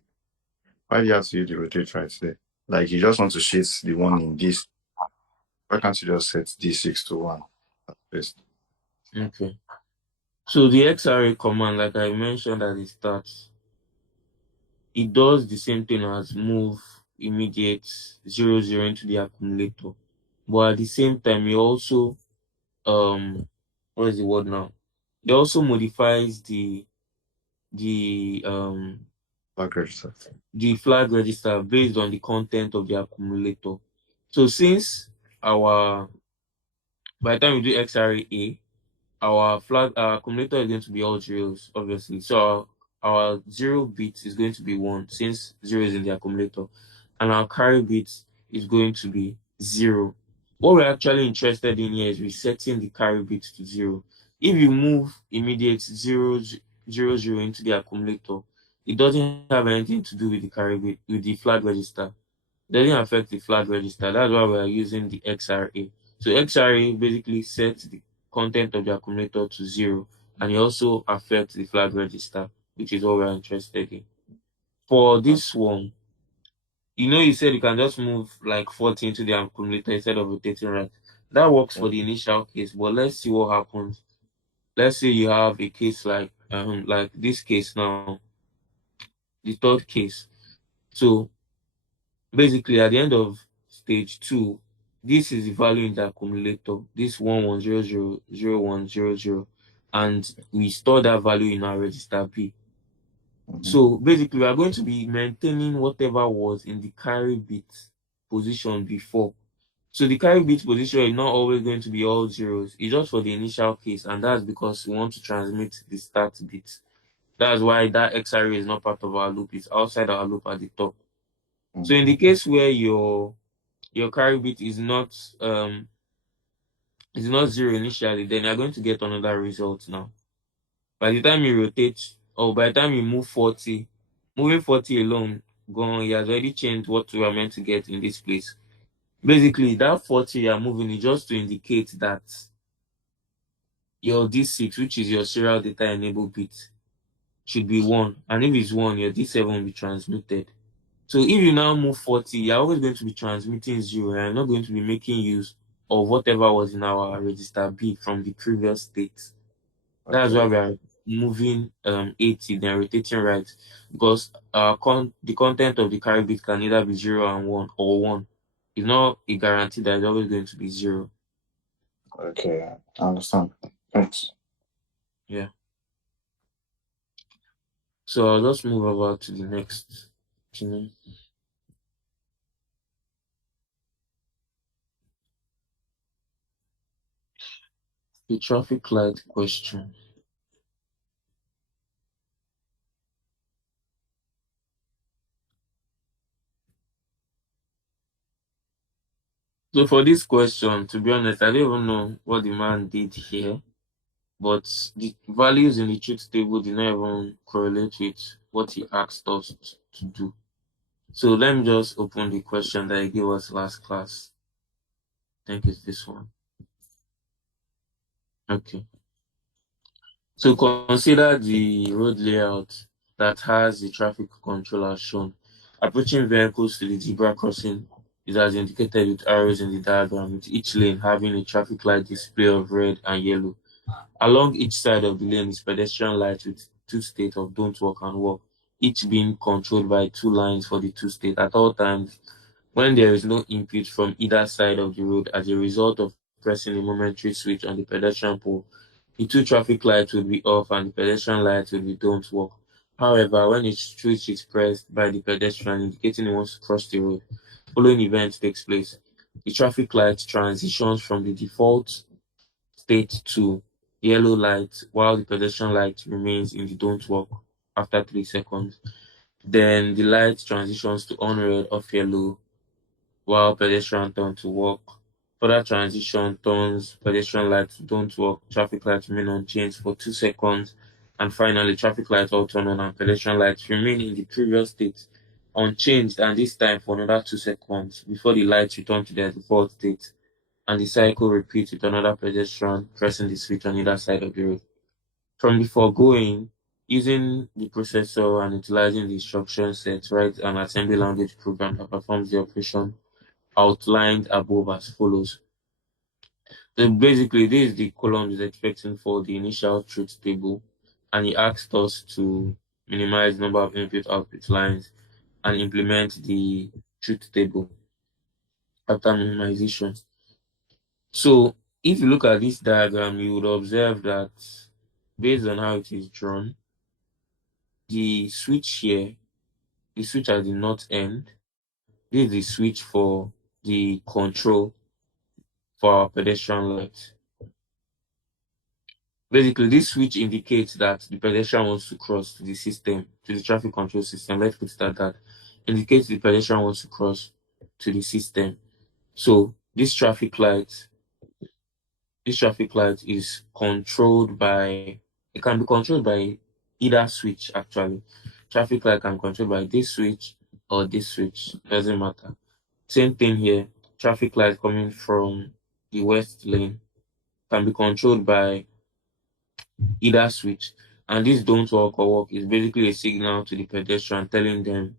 Why do you have to use the rotate right there? Like you just want to shift the one in this. Why can't you just set D6 to 1 at first? Okay. So the XRA command, like I mentioned at the start, it does the same thing as move immediate 00 into the accumulator. But at the same time, it also what is the word now? It also modifies the Flag register. the flag register based on the content of the accumulator. So since our by the time we do XRA, our accumulator is going to be all zeros, obviously. So our zero bit is going to be one since zero is in the accumulator, and our carry bit is going to be zero. What we're actually interested in here is resetting the carry bit to zero. If you move immediate zeros zero zero into the accumulator, it doesn't have anything to do with the with the flag register. It doesn't affect the flag register. That's why we are using the XRA. So XRA basically sets the content of the accumulator to zero, and it also affects the flag register, which is what we're interested in. For this one, you said you can just move like 40 into the accumulator instead of rotating right. That works for the initial case, but let's see what happens. Let's say you have a case like this case now, the third case. So basically at the end of stage two, this is the value in the accumulator. This 11000100, and we store that value in our register B. Mhm. So basically we are going to be maintaining whatever was in the carry bit position before. So the carry bit position is not always going to be all zeros. It's just for the initial case, and that's because we want to transmit the start bit. That's why that XRA is not part of our loop. It's outside our loop at the top. So Mhm. in the case where your carry bit is not zero initially, then you're going to get another result now. By the time you rotate, or by the time you move 40, moving 40 alone gone, he has already changed what we are meant to get in this place. Basically, that 40 you are moving is just to indicate that your D6, which is your serial data enable bit, should be 1. And if it's 1, your D7 will be transmitted. So if you now move 40, you're always going to be transmitting 0. And you're not going to be making use of whatever was in our register B from the previous state. That's why Okay. we are moving 80, then rotating right. Because the content of the carry bit can either be 0 and 1 or 1. It's not a guarantee that it's always going to be 0. Okay. I understand. Thanks. Yeah. So I'll just move over to the next. thing. The traffic light question. So for this question, to be honest, I don't even know what the man did here, but the values in the truth table did not even correlate with what he asked us to do. So let me just open the question that he gave us last class. I think it's this one. Okay. So consider the road layout that has the traffic controller shown. Approaching vehicles to the zebra crossing is as indicated with arrows in the diagram, with each lane having a traffic light display of red and yellow. Along each side of the lane is pedestrian lights with two states of don't walk and walk, each being controlled by two lines for the two states at all times when there is no input from either side of the road as a result of pressing a momentary switch on the pedestrian pole. The two traffic lights will be off and the pedestrian lights will be don't walk. However, when a switch is pressed by the pedestrian indicating he wants to cross the road, following event takes place. The traffic light transitions from the default state to yellow light while the pedestrian light remains in the don't walk after 3 seconds. Then the light transitions to on red off yellow while pedestrian turn to walk. Further transition turns pedestrian light to don't walk, traffic lights remain unchanged for 2 seconds, and finally traffic lights all turn on and pedestrian lights remain in the previous state unchanged and this time for another 2 seconds before the lights return to their default state and the cycle repeats with another pedestrian pressing the switch on either side of the road. From the foregoing, using the processor and utilizing the instruction set, write an assembly language program that performs the operation outlined above as follows. So basically, this is the column is expecting for the initial truth table, and he asked us to minimize the number of input-output lines and implement the truth table after minimization. So if you look at this diagram, you would observe that based on how it is drawn, the switch here, the switch at the north end, this is the switch for the control for our pedestrian light. Basically, this switch indicates that the pedestrian wants to cross to the system, to the traffic control system. Let's put it at that. Indicates the pedestrian wants to cross to the system. So this traffic light is controlled by, it can be controlled by either switch actually. Traffic light can be controlled by this switch or this switch. Doesn't matter. Same thing here. Traffic light coming from the west lane can be controlled by either switch. And this don't work or work is basically a signal to the pedestrian telling them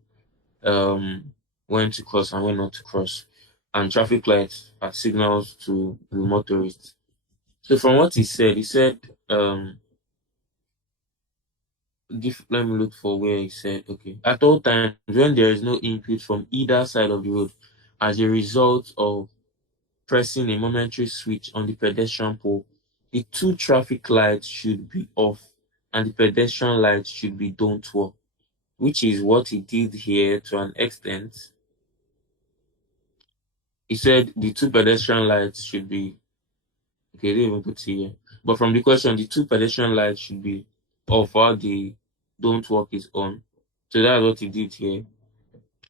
when to cross and when not to cross. And traffic lights are signals to the motorists. So from what he said, let me look for where he said, okay, at all times when there is no input from either side of the road as a result of pressing a momentary switch on the pedestrian pole, the two traffic lights should be off and the pedestrian lights should be don't work, which is what he did here to an extent. He said the two pedestrian lights should be, okay, they even put it here. But from the question, the two pedestrian lights should be off while the don't work is on. So that's what he did here.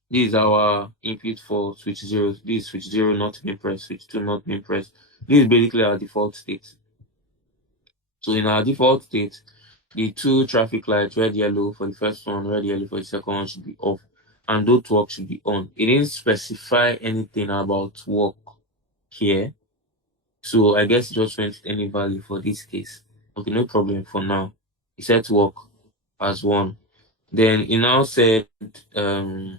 This is our input for switch 0. This is switch 0 not being pressed, switch 2 not being pressed. This is basically our default state. So in our default state, the two traffic lights, red, yellow for the first one, red, yellow for the second one should be off. And don't work should be on. It didn't specify anything about work here. So I guess it just went with any value for this case. Okay, no problem for now. It set work as 1. Then it now said the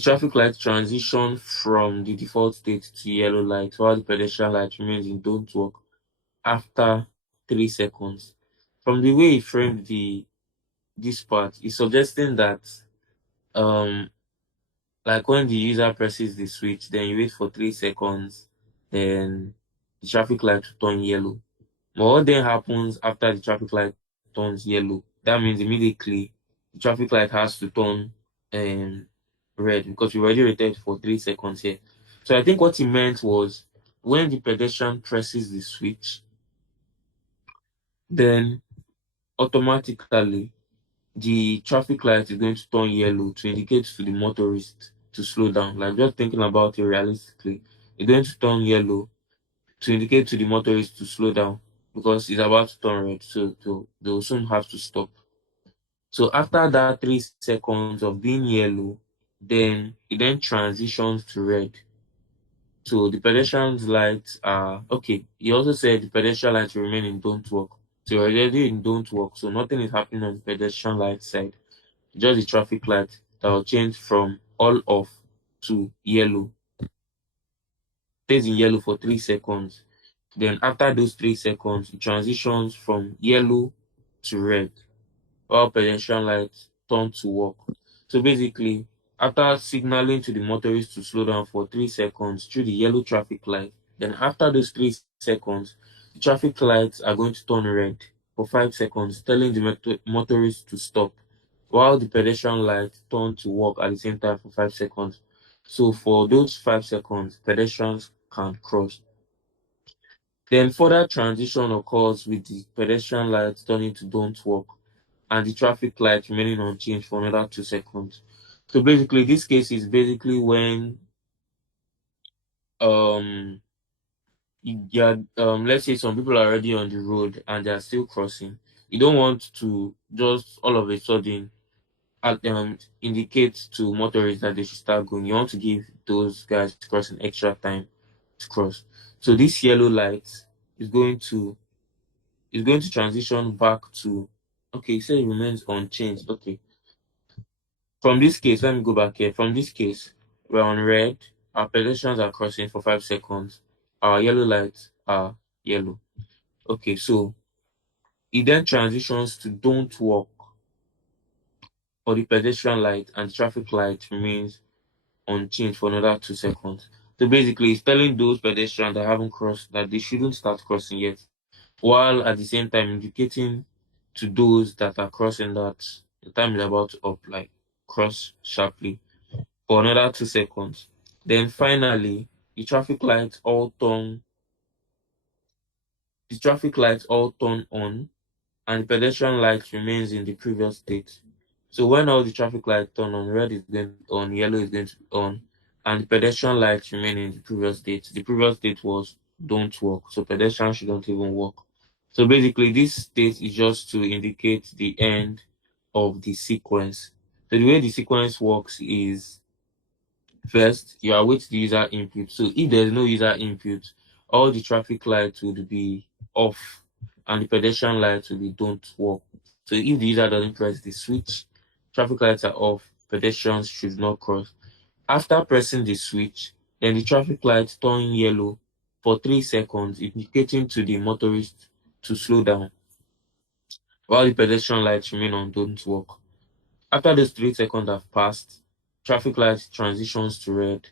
traffic light transition from the default state to yellow light while the pedestrian light remains in don't work after 3 seconds. From the way he framed this part, he's suggesting that um like when the user presses the switch, then you wait for 3 seconds, then the traffic light will turn yellow. But what then happens after the traffic light turns yellow? That means immediately the traffic light has to turn um, red because we already waited for 3 seconds here. So I think what he meant was when the pedestrian presses the switch, then automatically the traffic light is going to turn yellow to indicate to the motorist to slow down. Like just thinking about it realistically, it's going to turn yellow to indicate to the motorist to slow down because it's about to turn red, so they'll soon have to stop. So after that 3 seconds of being yellow, then it then transitions to red. So the pedestrian's lights are okay. He also said the pedestrian lights remain in don't work. So we're already in don't work, so nothing is happening on the pedestrian light side. Just the traffic light that will change from all off to yellow. Stays in yellow for 3 seconds. Then after those 3 seconds, it transitions from yellow to red, while pedestrian lights turn to walk. So basically, after signaling to the motorist to slow down for 3 seconds through the yellow traffic light, then after those 3 seconds, the traffic lights are going to turn red for 5 seconds, telling the motorist to stop, while the pedestrian light turn to walk at the same time for 5 seconds. So for those 5 seconds, pedestrians can cross. Then further transition occurs with the pedestrian light turning to don't work and the traffic light remaining unchanged for another 2 seconds. So basically, this case is basically when um yeah let's say some people are already on the road and they are still crossing. You don't want to just all of a sudden indicate to motorists that they should start going. You want to give those guys crossing extra time to cross. So this yellow light is going to transition back to okay, so it remains unchanged. Okay. From this case, let me go back here. From this case, we're on red. Our pedestrians are crossing for 5 seconds. Our yellow lights are yellow. Okay, so it then transitions to don't walk for the pedestrian light and the traffic light remains unchanged for another 2 seconds. So basically, it's telling those pedestrians that haven't crossed that they shouldn't start crossing yet, while at the same time indicating to those that are crossing that the time is about to up, like cross sharply for another 2 seconds. Then finally, the traffic lights all turn on and the pedestrian light remains in the previous state. So when all the traffic lights turn on, red is going to be on, yellow is going to be on, and the pedestrian lights remain in the previous state. The previous state was don't walk, so pedestrians shouldn't even walk. So basically, this state is just to indicate the end of the sequence. So the way the sequence works is, first, you await the user input. So if there's no user input, all the traffic lights would be off and the pedestrian lights will be don't work. So if the user doesn't press the switch, traffic lights are off, pedestrians should not cross. After pressing the switch, then the traffic lights turn yellow for 3 seconds, indicating to the motorist to slow down, while the pedestrian lights remain on don't work. After those 3 seconds have passed, traffic lights transitions to red,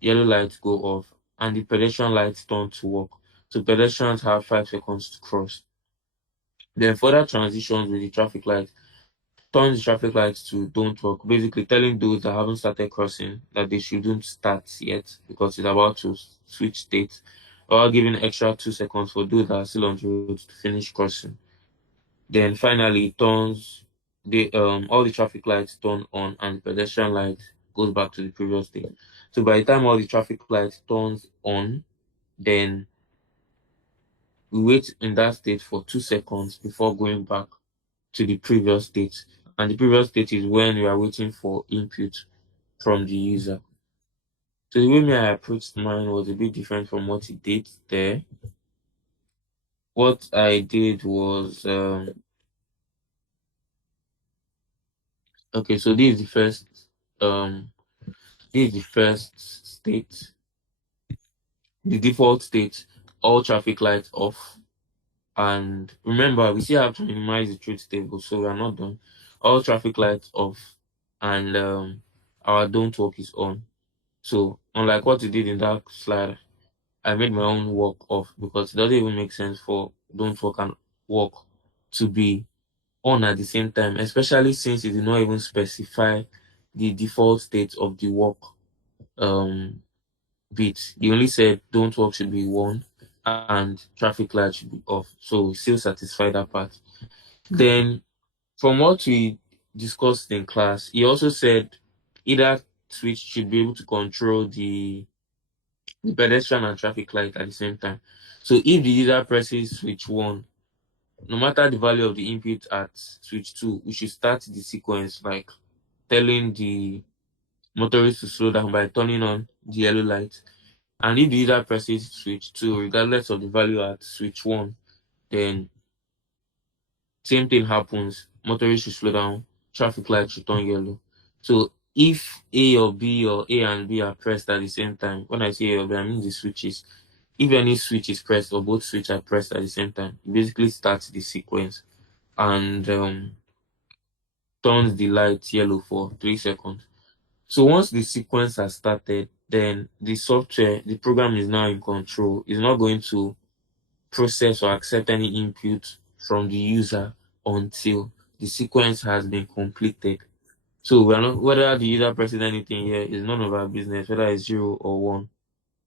yellow lights go off, and the pedestrian lights turn to work. So pedestrians have 5 seconds to cross. Then further transitions with the traffic light turns the traffic lights to don't work, basically telling those that haven't started crossing that they shouldn't start yet because it's about to switch states, or giving extra 2 seconds for those that are still on the road to finish crossing. Then finally it turns the all the traffic lights turn on and the pedestrian light goes back to the previous state. So by the time all the traffic lights turns on, then we wait in that state for 2 seconds before going back to the previous state. And the previous state is when we are waiting for input from the user. So the way me I approached mine was a bit different from what he did there. What I did was okay, so um this is the first state, the default state, all traffic lights off. And remember, we still have to minimize the truth table, so we are not done. All traffic lights off, and our don't work is on. So unlike what you did in that slide, I made my own work off because it doesn't even make sense for don't work and work to be on at the same time, especially since it did not even specify the default state of the work um bit. They only said don't work should be on and traffic light should be off. So we still satisfy that part. Then from what we discussed in class, he also said either switch should be able to control the pedestrian and traffic light at the same time. So if the user presses switch 1, no matter the value of the input at switch 2, we should start the sequence like telling the motorist to slow down by turning on the yellow light. And if the user presses switch 2, regardless of the value at switch 1, then same thing happens. Motorist should slow down, traffic light should turn yellow. So if A or B or A and B are pressed at the same time, when I say A or B, I mean the switches. If any switch is pressed or both switches are pressed at the same time, it basically starts the sequence and turns the light yellow for 3 seconds. So once the sequence has started, then the software, the program is now in control. It's not going to process or accept any input from the user until the sequence has been completed. So we are not, whether the user presses anything here is none of our business, whether it's 0 or 1.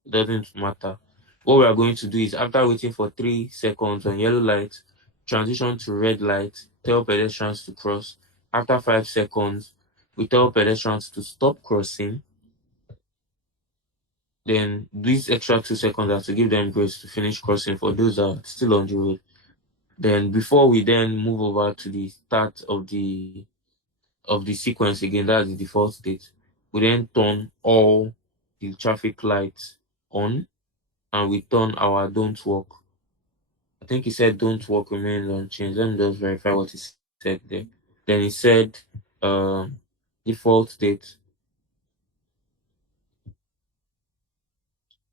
It doesn't matter. What we are going to do is after waiting for 3 seconds on yellow light, transition to red light, tell pedestrians to cross. After 5 seconds, we tell pedestrians to stop crossing. Then these extra 2 seconds are to give them grace to finish crossing for those that are still on the road. Then before we then move over to the start of the sequence again, that's the default state, we then turn all the traffic lights on and we turn our don't work. I think he said don't work remains unchanged. Let me just verify what he said there. Then he said default state.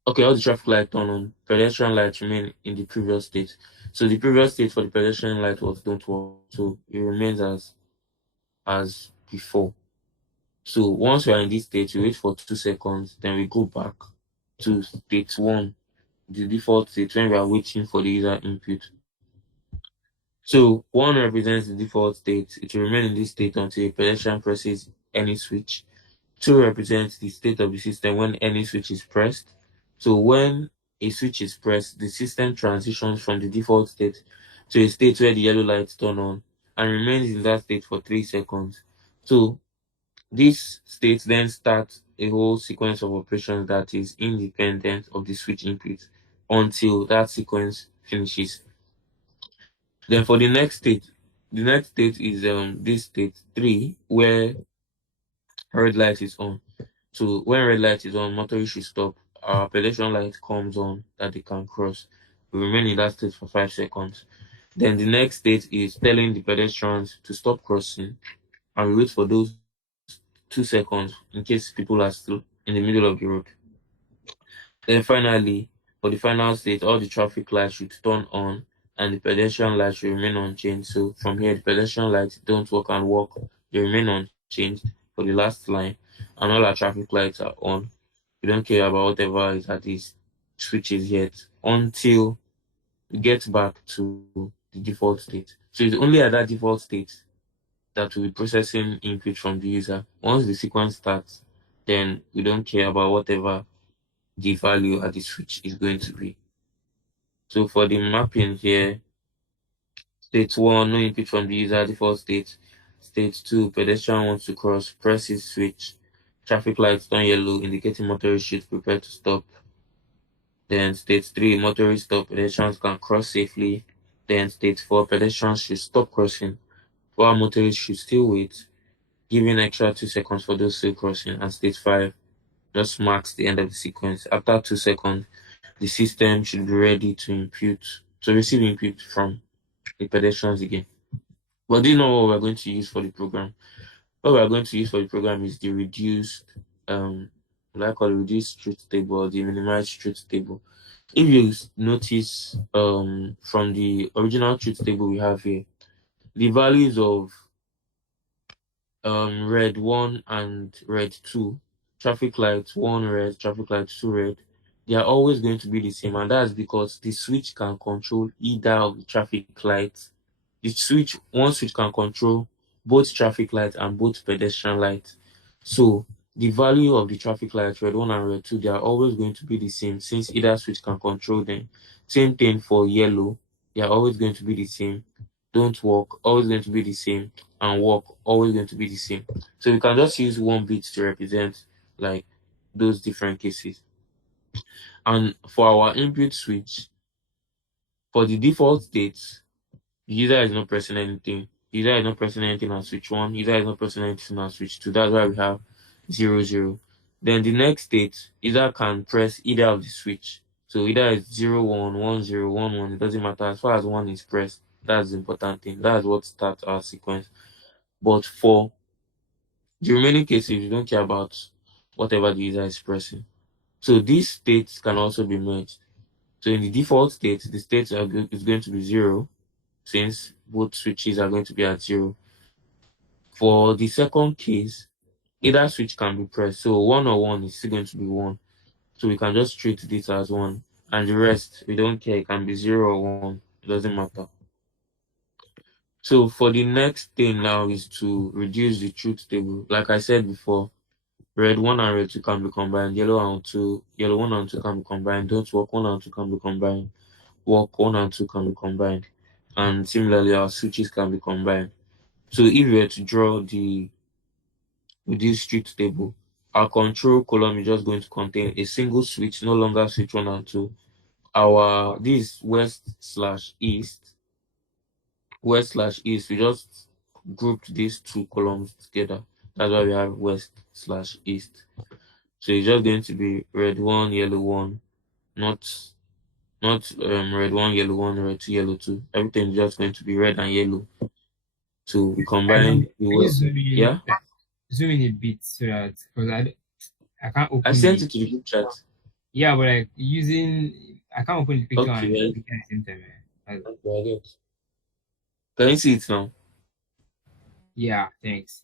Okay, all the traffic lights turn on. Pedestrian lights remain in the previous state. So the previous state for the pedestrian light was don't work. So it remains as before. So once we are in this state, we wait for 2 seconds, then we go back to state 1, the default state when we are waiting for the user input. So 1 represents the default state. It will remain in this state until a pedestrian presses any switch. 2 represents the state of the system when any switch is pressed. So when a switch is pressed, the system transitions from the default state to a state where the yellow lights turn on and remains in that state for 3 seconds. So this state then starts a whole sequence of operations that is independent of the switch input until that sequence finishes. Then for the next state is this state 3 where red light is on. So when red light is on, motorists should stop. Our pedestrian light comes on that they can cross. We remain in that state for 5 seconds. Then the next state is telling the pedestrians to stop crossing, and we wait for those 2 seconds in case people are still in the middle of the road. Then finally, for the final state, all the traffic lights should turn on and the pedestrian lights should remain unchanged. So from here, the pedestrian lights don't work and walk, they remain unchanged for the last line, and all our traffic lights are on. We don't care about whatever is at these switches yet until we get back to the default state. So it's only at that default state that will be processing input from the user. Once the sequence starts, then we don't care about whatever the value at the switch is going to be. So for the mapping here, state 1, no input from the user, default state. State 2, pedestrian wants to cross, presses switch. Traffic lights turn yellow, indicating motorist should prepare to stop. Then state 3, motorists stop, pedestrians can cross safely. Then state 4, pedestrians should stop crossing, while motorists should still wait, giving extra 2 seconds for those still crossing. And state 5 just marks the end of the sequence. After 2 seconds, the system should be ready to receive input from the pedestrians again. But this is not what we're going to use for the program. What we're going to use for the program is the reduced, what I call it, reduced truth table or the minimized truth table. If you notice, from the original truth table we have here, the values of red 1 and red 2, traffic light 1 red, traffic light 2 red, they are always going to be the same, and that's because the switch can control either of the traffic lights. One switch can control both traffic lights and both pedestrian lights. So the value of the traffic lights, red 1 and red 2, they are always going to be the same since either switch can control them. Same thing for yellow, they are always going to be the same. Don't walk, always going to be the same, and walk, always going to be the same. So we can just use one bit to represent like those different cases. And for our input switch, for the default state, the user is not pressing anything. The user is not pressing anything on switch 1. User is not pressing anything on switch 2. That's why we have 0, 0. Then the next state, user can press either of the switch. So either it's 0, 1, 1, 0, 1, 1. It doesn't matter. As far as 1 is pressed, that's the important thing. That's what starts our sequence. But for the remaining cases, we don't care about whatever the user is pressing. So these states can also be merged. So in the default state, the state is going to be 0 since both switches are going to be at 0. For the second case, either switch can be pressed. So 1 or 1 is still going to be 1. So we can just treat this as 1. And the rest, we don't care. It can be 0 or 1. It doesn't matter. So for the next thing now is to reduce the truth table. Like I said before, red 1 and red 2 can be combined. Yellow 1 and 2 can be combined. Don't walk 1 and 2 can be combined. Walk 1 and 2 can be combined. And similarly, our switches can be combined. So if we were to draw the reduced truth table, our control column is just going to contain a single switch, no longer switch 1 and 2. Our this west/east, we just grouped these two columns together. That's why we have west/east. So it's just going to be red 1, yellow 1, not red 1, yellow 1, red 2, yellow 2. Everything is just going to be red and yellow. So we combine the Can you west. Yeah, zoom in a bit so that because I can't I open sent the it to the group chat. yeah, but like using I can't open the picture and Okay, look at the same time. I get. Can you see it now? Yeah, thanks.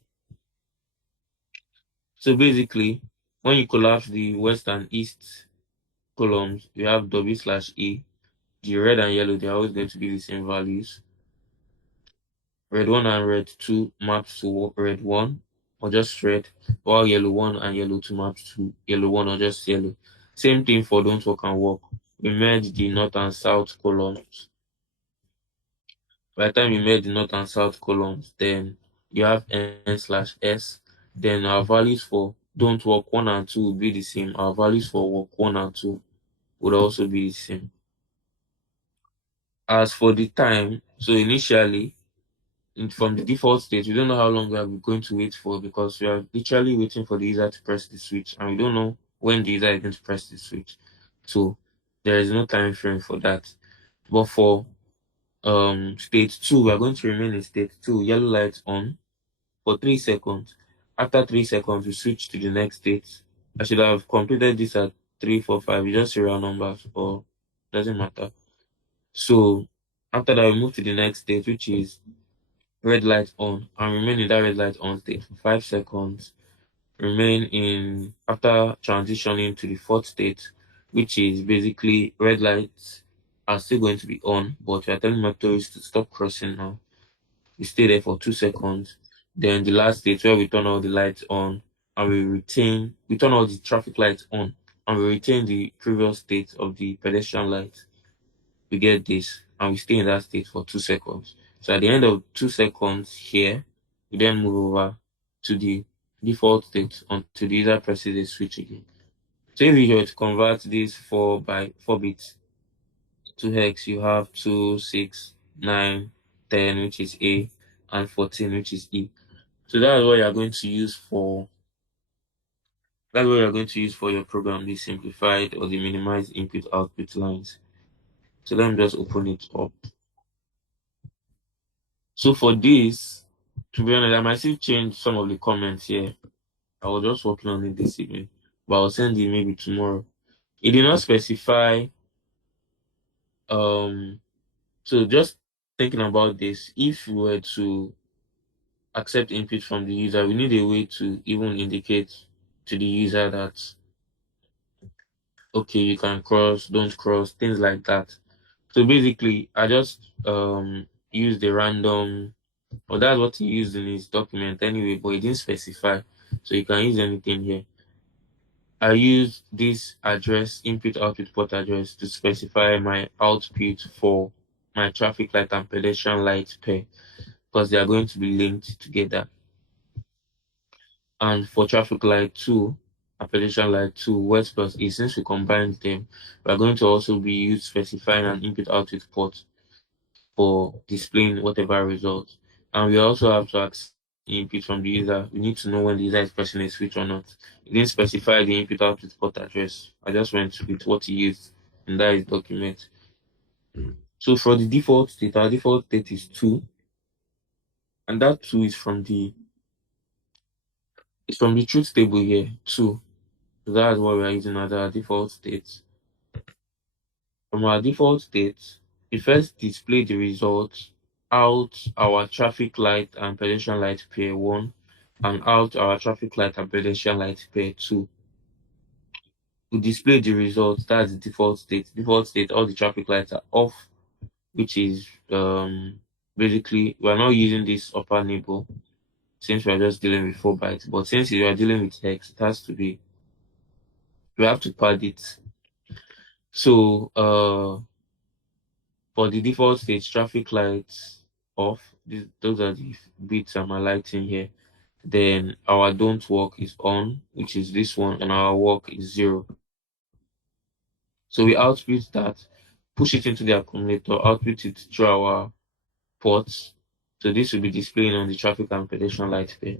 So basically, when you collapse the west and east columns, you have W/E. The red and yellow, they're always going to be the same values. Red 1 and red 2 maps to red 1 or just red, while yellow 1 and yellow 2 maps to yellow 1 or just yellow. Same thing for don't walk and walk. We merge the north and south columns. By the time you merge the north and south columns, then you have N/S. Then our values for don't walk 1 and 2 will be the same. Our values for walk 1 and 2 would also be the same. As for the time, So initially, from the default state, we don't know how long we are going to wait for because we are literally waiting for the user to press the switch, and we don't know when the user is going to press the switch. So there is no time frame for that. But for state 2, we are going to remain in state 2, yellow light on, for 3 seconds. After 3 seconds, we switch to the next state. I should have completed this at 3, 4, 5. We just serial numbers, or doesn't matter. So after that, we move to the next state, which is red light on, and remain in that red light on state for 5 seconds. Remain in after transitioning to the fourth state, which is basically red lights are still going to be on, but we are telling motorists to stop crossing now. We stay there for 2 seconds. Then the last state where we turn all the lights on and we turn all the traffic lights on and we retain the previous state of the pedestrian light. We get this and we stay in that state for 2 seconds. So at the end of 2 seconds here, we then move over to the default state until the user presses the switch again. So if you were to convert this 4 bits to hex, you have 2, 6, 9, 10, which is A, and 14, which is E. So that's what you're going to use for your program, the simplified or the minimized input output lines. So let me just open it up. So for this, to be honest, I might still change some of the comments here. I was just working on it this evening, but I'll send it maybe tomorrow. It did not specify. So just thinking about this, if we were to accept input from the user, we need a way to even indicate to the user that okay, you can cross, don't cross, things like that. So basically, I just used a random, or that's what he used in his document anyway, but he didn't specify. So you can use anything here. I used this address, input output port address, to specify my output for my traffic light and pedestrian light pair because they are going to be linked together. And for traffic light 2 and pedestrian light 2, west plus east, since we combined them, we are going to also be specifying an input output port for displaying whatever result. And we also have to accept input from the user. We need to know when the user is pressing a switch or not. It didn't specify the input output port address. I just went with what he used in that document. So for the default state, our default state is 2, and that 2 is from the truth table here, 2. So that's what we are using as our default state. From our default state, we first display the results out our traffic light and pedestrian light pair 1 and out our traffic light and pedestrian light pair 2. We display the results, that's the default state. Default state, all the traffic lights are off, which is basically we're not using this upper neighbor since we're just dealing with 4 bytes. But since we are dealing with hex, it has to be, we have to pad it. So for the default state, traffic lights off. Those are the bits I'm highlighting here. Then our don't work is on, which is this one, and our work is 0. So we output that, push it into the accumulator, output it through our ports. So this will be displaying on the traffic and pedestrian light pair.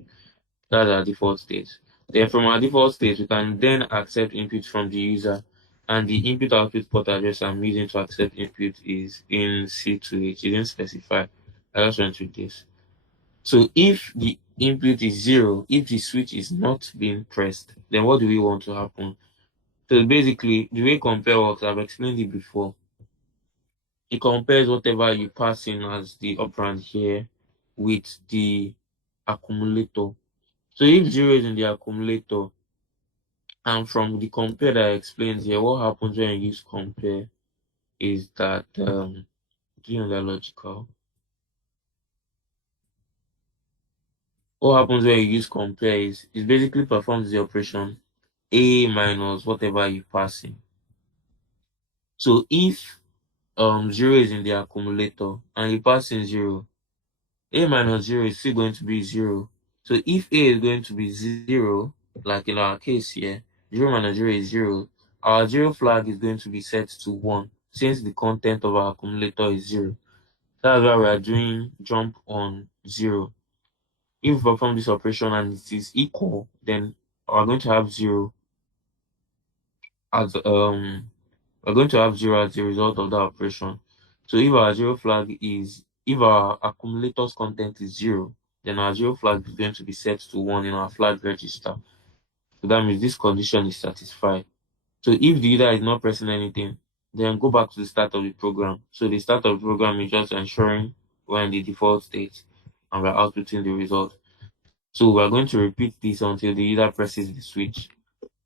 That's our default state. Then from our default state, we can then accept input from the user. And the input output port address I'm using to accept input is in C2H. It didn't specify. I just went with this. So if the input is 0, if the switch is not being pressed, then what do we want to happen? So basically, the way compare works, I've explained it before. It compares whatever you pass in as the operand here with the accumulator. So if 0 is in the accumulator, and from the compare that I explained here, what happens when you use compare is that, do you know that logical? What happens when you use compare is it basically performs the operation A minus whatever you pass in. So if 0 is in the accumulator and you pass in 0, A minus 0 is still going to be 0. So if A is going to be 0, like in our case here, 0 minus 0 is 0, our 0 flag is going to be set to 1 since the content of our accumulator is 0. That's why we are doing jump on 0. If we perform this operation and it is equal, then we're going to have 0 as we're going to have 0 as the result of that operation. So if our zero flag is if our accumulator's content is 0, then our zero flag is going to be set to 1 in our flag register. So that means this condition is satisfied. So if the user is not pressing anything, then go back to the start of the program. So the start of the program is just ensuring we're in the default state and we're outputting the result. So we're going to repeat this until the user presses the switch.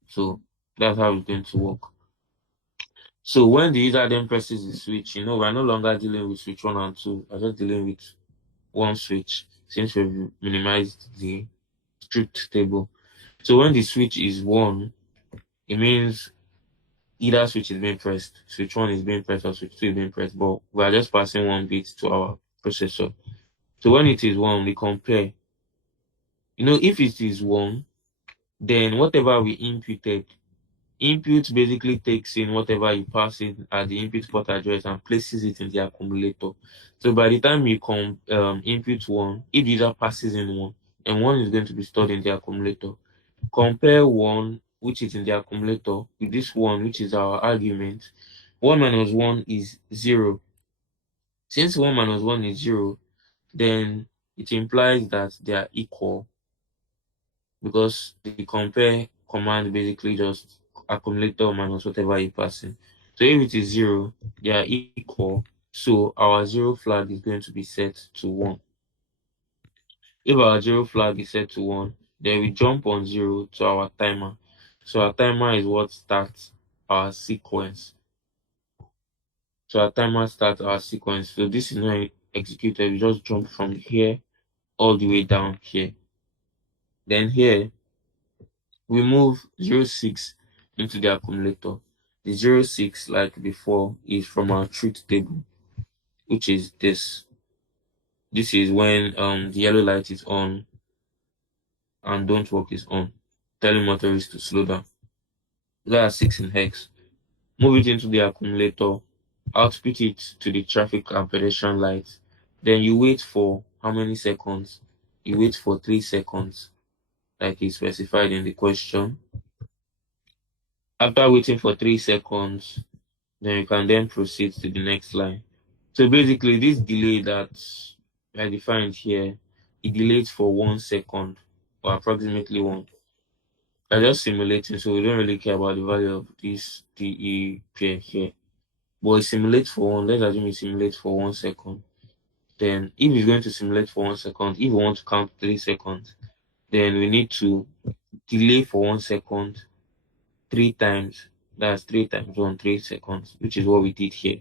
So that's how it's going to work. So when the user then presses the switch, we're no longer dealing with switch 1 and 2. We're just dealing with one switch since we've minimized the truth table. So when the switch is 1, it means either switch is being pressed. Switch 1 is being pressed or switch 2 is being pressed, but we are just passing one bit to our processor. So when it is 1, we compare. If it is 1, then whatever we inputted, input basically takes in whatever you pass in at the input port address and places it in the accumulator. So by the time you input 1, if the user passes in 1, and 1 is going to be stored in the accumulator. Compare 1, which is in the accumulator, with this 1, which is our argument. 1 minus 1 is 0. Since 1 minus 1 is 0, then it implies that they are equal because the compare command basically just accumulator minus whatever you pass in. So if it is 0, they are equal. So our 0 flag is going to be set to 1. If our 0 flag is set to 1, then we jump on 0 to our timer. So our timer is what starts our sequence. So our timer starts our sequence. So this is not executed. We just jump from here all the way down here. Then here, we move 06 into the accumulator. The 06, like before, is from our truth table, which is this. This is when the yellow light is on and don't work is on, telling motorists to slow down. That's 6 in hex. Move it into the accumulator, output it to the traffic and pedestrian light. Then you wait for how many seconds? You wait for 3 seconds, like is specified in the question. After waiting for 3 seconds, then you can then proceed to the next line. So basically, this delay that I defined here, it delays for 1 second or approximately 1. I'm just simulating, so we don't really care about the value of this DE pair here. But it simulates for one. Let's assume it simulates for 1 second. Then, if it's going to simulate for 1 second, if we want to count 3 seconds, then we need to delay for 1 second 3 times. That's 3 times 1, 3 seconds, which is what we did here.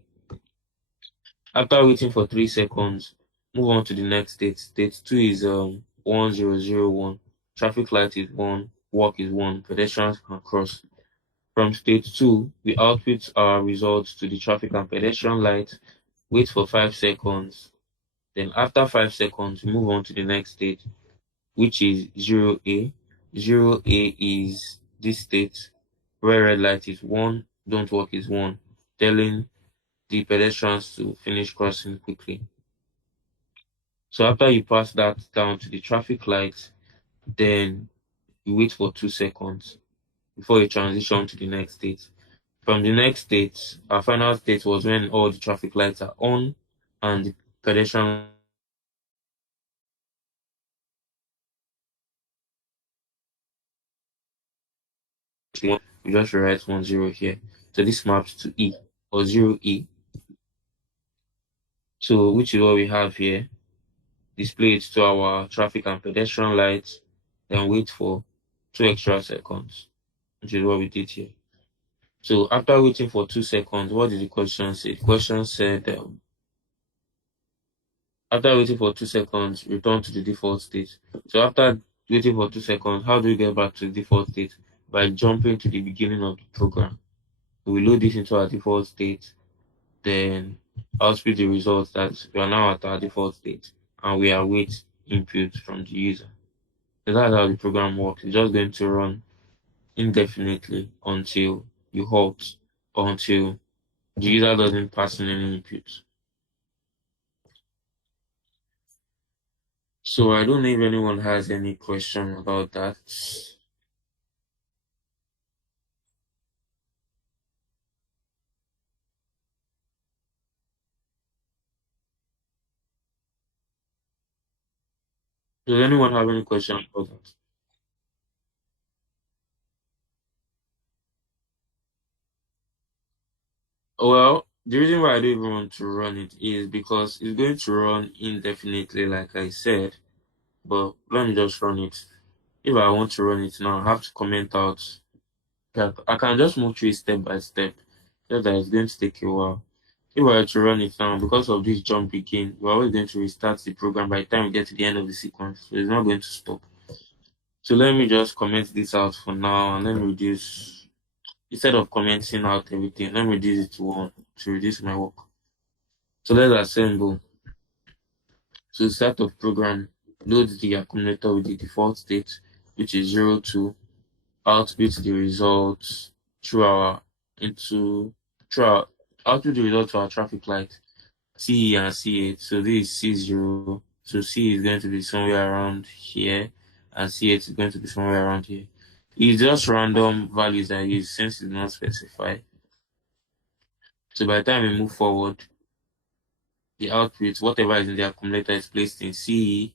After waiting for 3 seconds, move on to the next state. State 2 is 1001. Traffic light is 1, walk is 1, pedestrians can cross. From state 2, we output our results to the traffic and pedestrian light, wait for 5 seconds. Then after 5 seconds, we move on to the next state, which is 0A. 0A is this state where red light is 1, don't walk is 1, telling the pedestrians to finish crossing quickly. So after you pass that down to the traffic light, then you wait for 2 seconds before you transition to the next state. From the next state, our final state was when all the traffic lights are on and the pedestrian we just rewrite 10 here. So this maps to E or 0E. So which is what we have here. Display it to our traffic and pedestrian lights, then wait for 2 extra seconds, which is what we did here. So after waiting for 2 seconds, what did the question say? The question said, after waiting for 2 seconds, return to the default state. So after waiting for 2 seconds, how do we get back to the default state? By jumping to the beginning of the program. We load this into our default state, then output the results that we are now at our default state, and we await input from the user. So that's how the program works. It's just going to run indefinitely until you halt or until the user doesn't pass in any input. So I don't know if anyone has any question about that. Does anyone have any question about that? Well, the reason why I don't even want to run it is because it's going to run indefinitely, like I said. But let me just run it. If I want to run it now, I have to comment out that I can just move through it step by step. Just that it's going to take a while. If I were to run it now, because of this jump again, we're always going to restart the program by the time we get to the end of the sequence. So it's not going to stop. So let me just comment this out for now and let me reduce, instead of commenting out everything, let me reduce it to one to reduce my work. So let's assemble. So the start of program loads the accumulator with the default state, which is 0, 2, output the results through our into through our output the result to our traffic light CE and C8. So this is C0. So C is going to be somewhere around here and C8 is going to be somewhere around here. It's just random values I use since it's not specified. So by the time we move forward, the output, whatever is in the accumulator is placed in CE,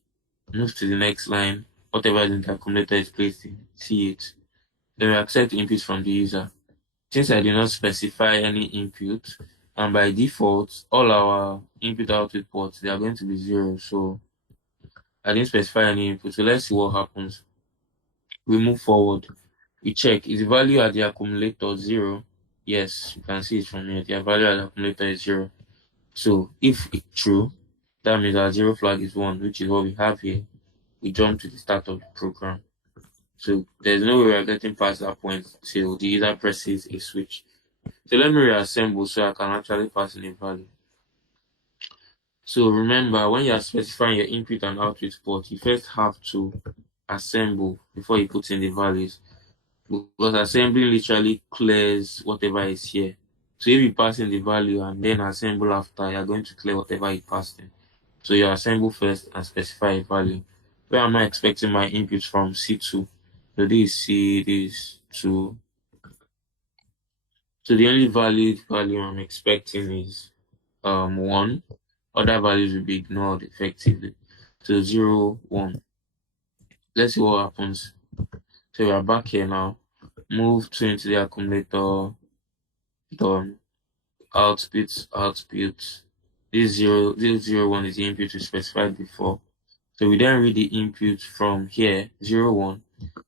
moves to the next line, whatever is in the accumulator is placed in C8. Then we accept input from the user. Since I did not specify any input, and by default, all our input output ports, they are going to be 0. So I didn't specify any input. So let's see what happens. We move forward. We check, is the value at the accumulator 0? Yes, you can see it from here. The value at the accumulator is 0. So if it's true, that means our 0 flag is 1, which is what we have here. We jump to the start of the program. So there's no way we're getting past that point till the user presses a switch. So let me reassemble so I can actually pass in a value. So remember, when you are specifying your input and output port, you first have to assemble before you put in the values. Because assembling literally clears whatever is here. So if you pass in the value and then assemble after, you're going to clear whatever you passed in. So you assemble first and specify a value. Where am I expecting my input from? C2. So this is C, this is 2. So the only valid value I'm expecting is 1. Other values will be ignored effectively. So 0, 1. Let's see what happens. So we are back here now. Move 2 into the accumulator. Done. Output. This 0, this 0, 1 is the input we specified before. So we then read the input from here, 0, 1,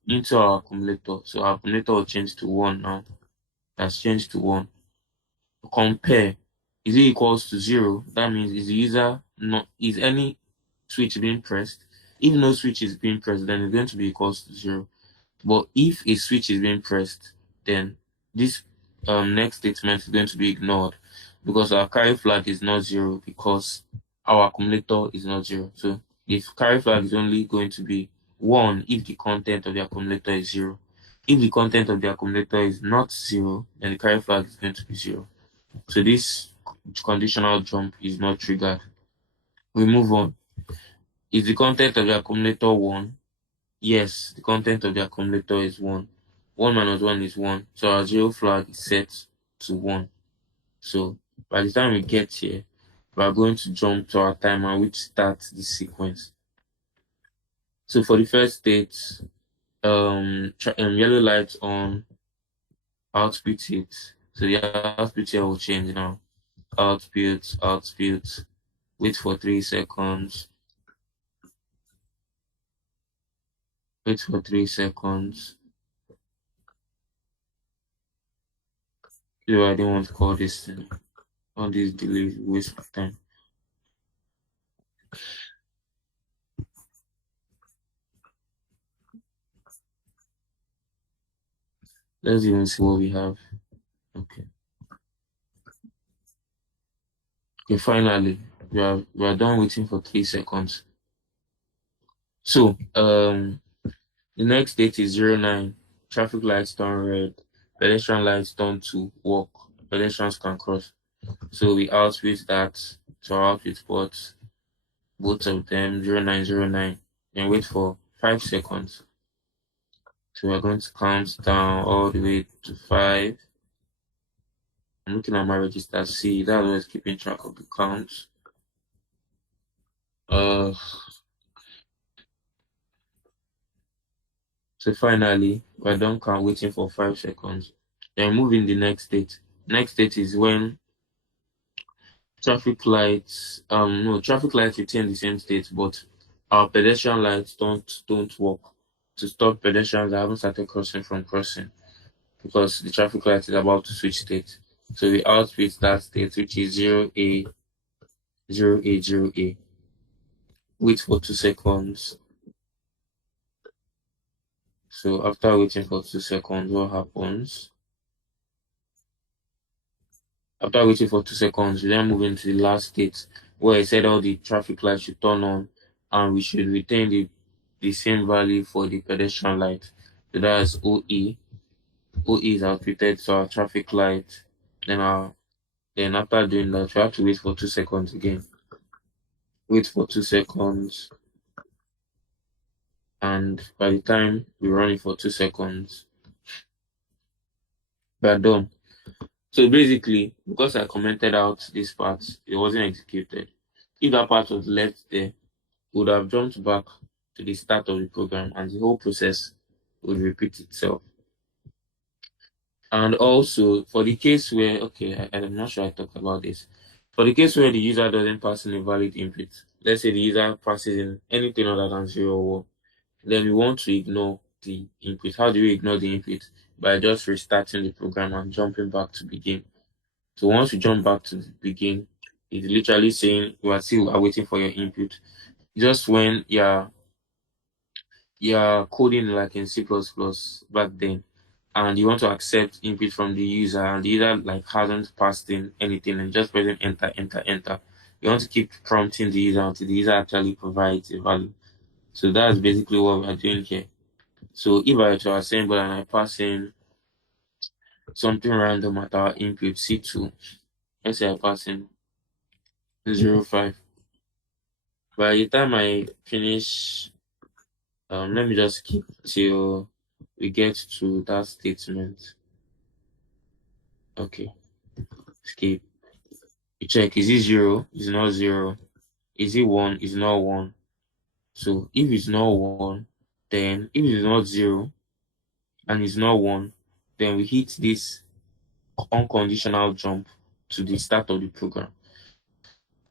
into our accumulator. So our accumulator will change to 1 now. That's changed to 1. Compare. Is it equals to 0? That means is the user not, is any switch being pressed? If no switch is being pressed, then it's going to be equals to 0. But if a switch is being pressed, then this next statement is going to be ignored because our carry flag is not 0 because our accumulator is not 0. So if carry flag is only going to be 1 if the content of the accumulator is 0. If the content of the accumulator is not 0, then the carry flag is going to be 0. So this conditional jump is not triggered. We move on. Is the content of the accumulator 1? Yes, the content of the accumulator is 1. 1 minus 1 is 1. So our 0 flag is set to 1. So by the time we get here, we are going to jump to our timer which starts the sequence. So for the first state, yellow light on, output it. So the output here will change now. Output, wait for 3 seconds. Wait for 3 seconds. So I didn't want to call this thing. All these delays waste of time. Let's even see what we have. Okay. Okay, finally, we are done waiting for 3 seconds. So the next date is 09. Traffic lights turn red. Pedestrian lights turn to walk. Pedestrians can cross. So we output that to our output port. both of them 0909, then wait for 5 seconds. So we're going to count down all the way to 5. I'm looking at my register C. That's always keeping track of the counts. So finally, we're done count waiting for 5 seconds. Then move in the next state. Next state is when traffic lights, no, traffic lights retain the same state, but our pedestrian lights don't work to stop pedestrians that haven't started crossing from crossing because the traffic light is about to switch state. So we outfit that state, which is 0A, 0A, 0A. Wait for 2 seconds. So after waiting for 2 seconds, what happens? After waiting for 2 seconds, we then move into the last state where I said all the traffic lights should turn on and we should retain the same value for the pedestrian light. So that's OE. OE is outfitted to our traffic light. Then after doing that, we have to wait for 2 seconds again. Wait for 2 seconds, and by the time we run it for 2 seconds, we're done. So basically, because I commented out this part, it wasn't executed. If that part was left there, we would have jumped back to the start of the program and the whole process would repeat itself. And also, for the case where, okay, I'm not sure I talked about this. For the case where the user doesn't pass in a valid input, let's say the user passes in anything other than 0 or 1, then we want to ignore the input. How do we ignore the input? By just restarting the program and jumping back to begin. So once you jump back to the begin, it's literally saying we are still waiting for your input. Just when you're coding like in C++ back then, and you want to accept input from the user, and the user like hasn't passed in anything and just pressing enter, enter, enter. You want to keep prompting the user until the user actually provides a value. So that's basically what we're doing here. So if I were to assemble and I pass in something random at our input C2, let's say I pass in 0.5. By the time I finish, let me just skip till we get to that statement. Okay, skip. You check, is it 0? It's not 0. Is it 1? It's not 1. So if it's not 1, then if it's not 0 and it's not 1, then we hit this unconditional jump to the start of the program.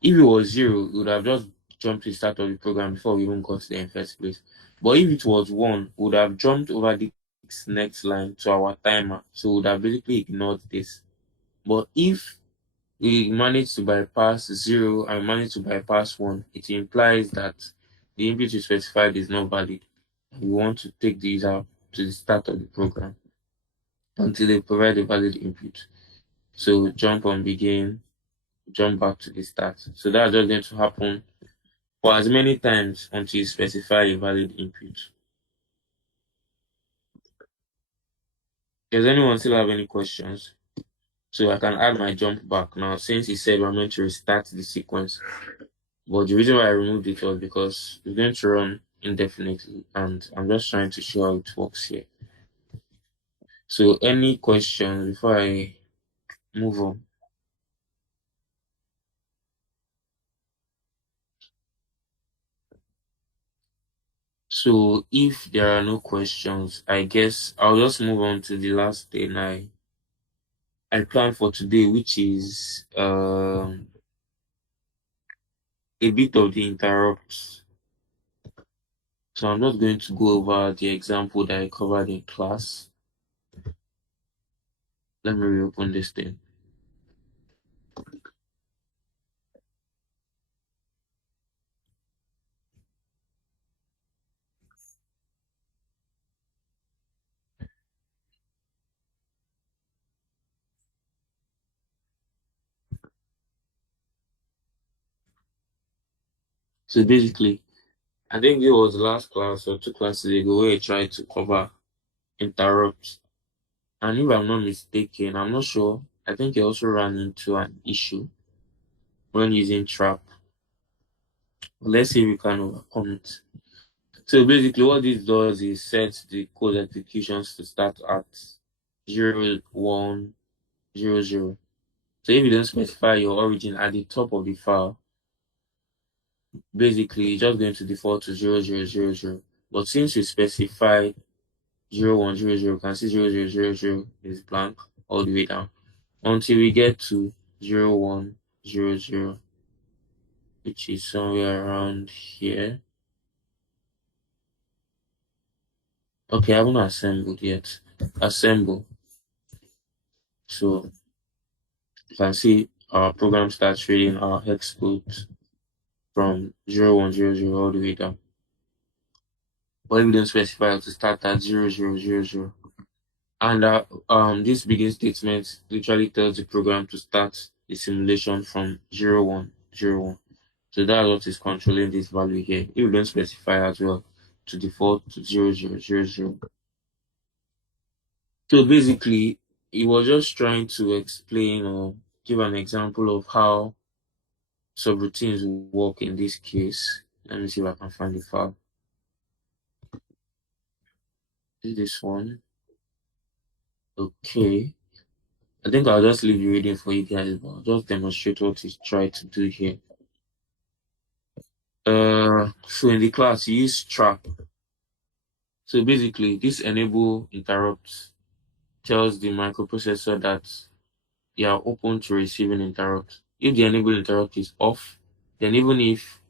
If it was 0, we would have just jumped to the start of the program before we even got there in first place. But if it was 1, we would have jumped over the next line to our timer. So we would have basically ignored this. But if we manage to bypass 0 and manage to bypass 1, it implies that the input you specified is not valid. We want to take the user to the start of the program until they provide a valid input. So jump on begin, jump back to the start. So that's just going to happen for as many times until you specify a valid input. Does anyone still have any questions? So I can add my jump back now since he said we're meant to restart the sequence. But the reason why I removed it was because it's going to run indefinitely and I'm just trying to show how it works here. So any questions before I move on? So if there are no questions, I guess I'll just move on to the last thing I planned for today, which is a bit of the interrupts. So I'm not going to go over the example that I covered in class. Let me reopen this thing. So basically, I think it was last class or 2 classes ago where I tried to cover interrupts. And if I'm not mistaken, I'm not sure. I think I also ran into an issue when using trap. Let's see if we can overcome it. So basically what this does is set the code executions to start at 0100. So if you don't specify your origin at the top of the file, basically it's just going to default to 0000. But since you specify 0100, you can see 0000 is blank all the way down until we get to 0100, which is somewhere around here. Okay, I haven't assembled yet. Assemble. So you can see our program starts reading our hex code from 0100 all the way down. But if we don't specify to start at 0000. And this begin statement literally tells the program to start the simulation from 0101. So that's what is controlling this value here. If we don't specify as well to default to 0000. So basically, it was just trying to explain or give an example of how subroutines work in this case. Let me see if I can find the file. This one. Okay. I think I'll just leave the reading for you guys, but I'll just demonstrate what he's trying to do here. So in the class, you use trap. So basically, this enable interrupt tells the microprocessor that you are open to receiving interrupt. If the enable interrupt is off, then even if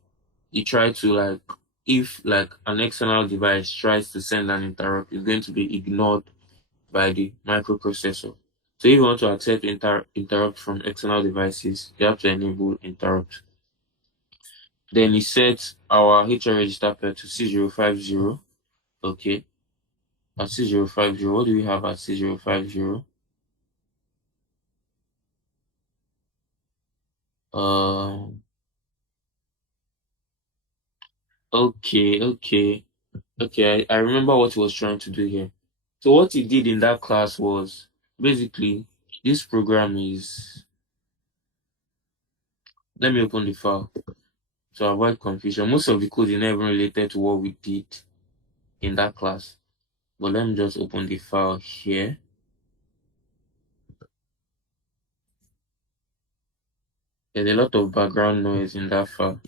you try to if an external device tries to send an interrupt, it's going to be ignored by the microprocessor. So if you want to accept interrupt from external devices, you have to enable interrupt. Then we set our HR register pair to C050. Okay. At C050, what do we have at C050? Um, okay. I remember what he was trying to do here. So what he did in that class was basically this program is. Let me open the file to avoid confusion. Most of the code is not even related to what we did in that class. But let me just open the file here. There's a lot of background noise in that file.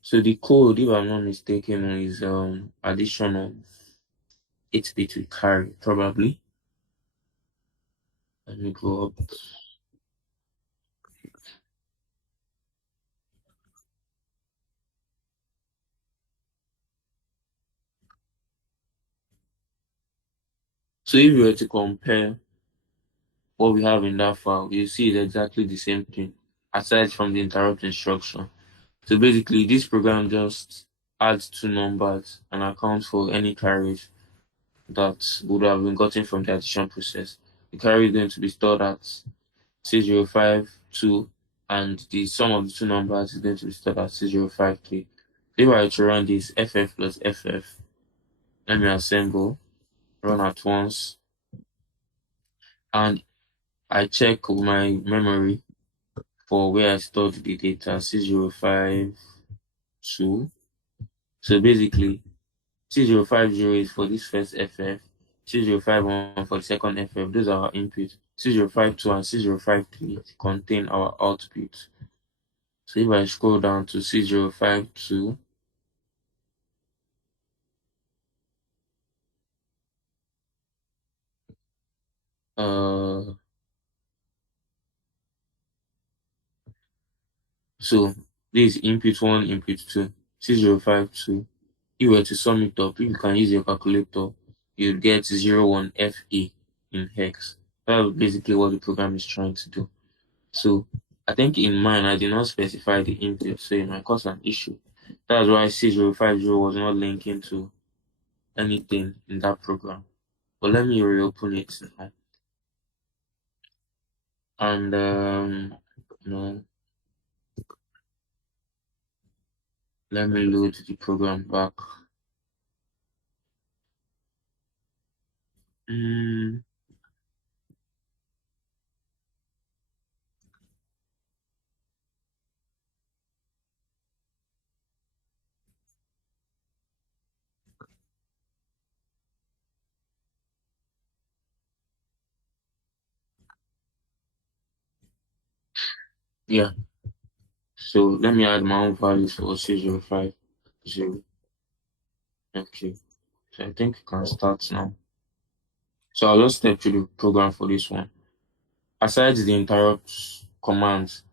So the code, if I'm not mistaken, is addition of 8-bit with carry, probably. Let me go up. So if you were to compare what we have in that file, you see it's exactly the same thing, aside from the interrupt instruction. So basically, this program just adds two numbers and accounts for any carriage that would have been gotten from the addition process. The carry is going to be stored at C052, and the sum of the two numbers is going to be stored at C053. If I were to run this FF plus FF, let me assemble, run at once, and I check my memory for where I stored the data, C052. So basically, C050 is for this first FF, C051 for the second FF. Those are our inputs. C052 and C053 contain our output. So if I scroll down to C052, uh, so this is input one, input two, C052. If you were to sum it up, if you can use your calculator, you'll get 01FA in hex. That's basically what the program is trying to do. So I think in mine, I did not specify the input, so it might cause an issue. That's why C050 was not linking to anything in that program. But let me reopen it now. And no, let me load the program back. Mm, Yeah. So let me add my own values for 6050. Okay. So I think you can start now. So I'll just step through the program for this one. Aside the interrupt commands,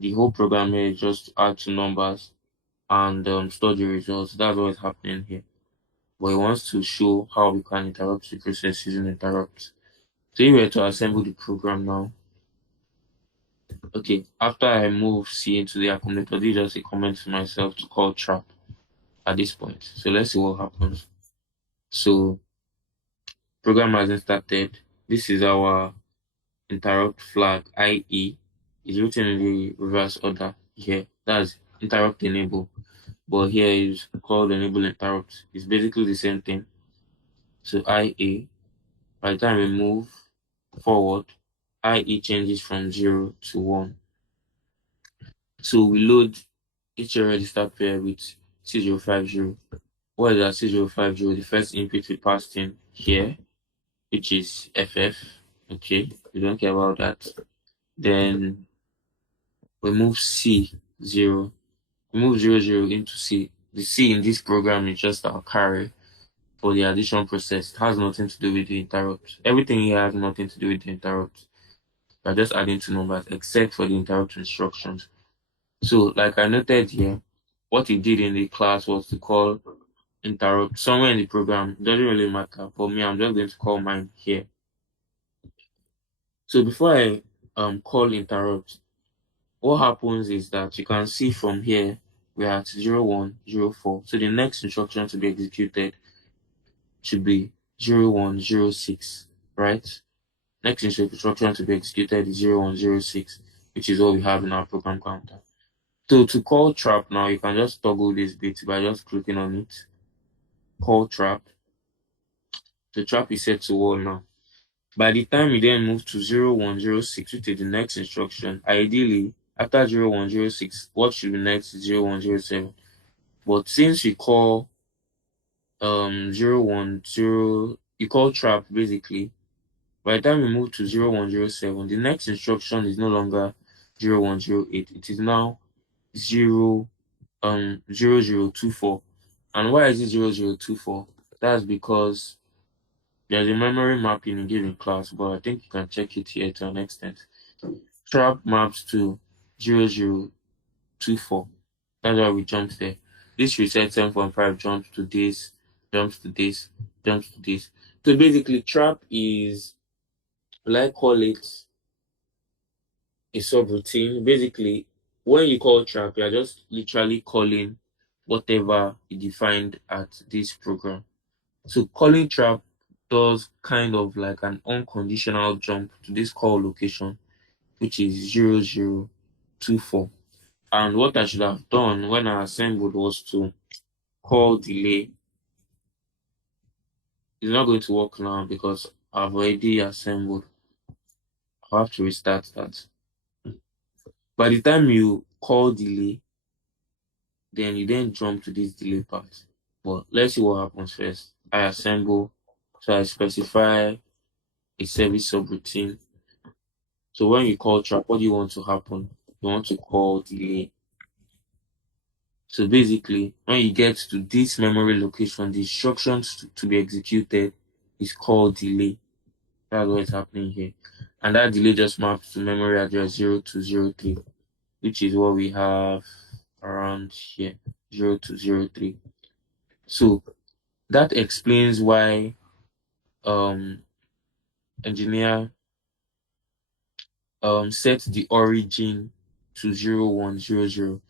the whole program here is just to add two numbers and store the results. That's what is happening here. But it wants to show how we can interrupt the process using interrupt. So if we were to assemble the program now, okay, after I move C into the accumulator, this is just a comment to myself to call trap at this point. So let's see what happens. So program hasn't started. This is our interrupt flag, IE, is written in the reverse order here. That's interrupt enable. But here is called enable interrupt. It's basically the same thing. So IA, by the time we move forward, IE changes from 0 to 1. So we load each register pair with 6050. What is that 6050? The first input we passed in here, which is FF. Okay, we don't care about that. Then we move C0. We move 00 into C. The C in this program is just our carry for the addition process. It has nothing to do with the interrupt. Everything here has nothing to do with the interrupt. We're just adding two numbers except for the interrupt instructions. So, like I noted here, what he did in the class was to call interrupt somewhere in the program. It doesn't really matter. For me, I'm just going to call mine here. So before I call interrupt, what happens is that you can see from here we're at 0104. So the next instruction to be executed should be 0106, right? Next instruction to be executed is 0106, which is what we have in our program counter. So to call trap now, you can just toggle this bit by just clicking on it. Call trap. The trap is set to all now. By the time you then move to 0106, which is the next instruction, ideally, after 0106, what should be next is 0107. But since we call 010, you call trap basically, by the time we move to 0107, the next instruction is no longer 0108. It is now 0024. And why is it 0024? That's because there's a memory mapping in given class, but I think you can check it here to an extent. Trap maps to 0024. That's why we jumped there. This reset 7.5 jumps to this, jumps to this, jumps to this. So basically, trap is, like, call it a subroutine. Basically, when you call trap, you're just literally calling whatever you defined at this program. So calling trap does kind of like an unconditional jump to this call location, which is 0024. And what I should have done when I assembled was to call delay. It's not going to work now because I've already assembled. I'll have to restart that. By the time you call delay, then you then jump to this delay part. But let's see what happens first. I assemble, so I specify a service subroutine. So when you call trap, what do you want to happen? You want to call delay. So basically, when you get to this memory location, the instructions to be executed is called delay. That's what is happening here. And that delay just maps to memory address 0203, which is what we have around here, 0203. So that explains why um engineer set the origin to 0100,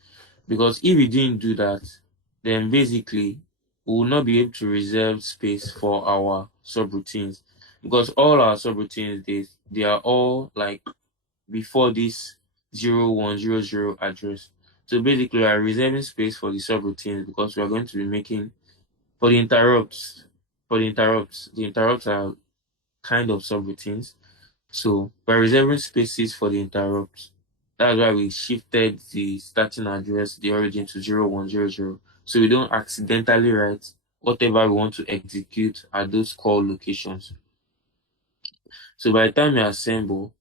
because if we didn't do that, then basically we will not be able to reserve space for our subroutines, because all our subroutines, they are all like before this 0100 address. So basically we are reserving space for the subroutines because we are going to be making for the interrupts. The interrupts are kind of subroutines. So by reserving spaces for the interrupts, that's why we shifted the starting address, the origin to 0100. So we don't accidentally write whatever we want to execute at those call locations. So by the time you assemble,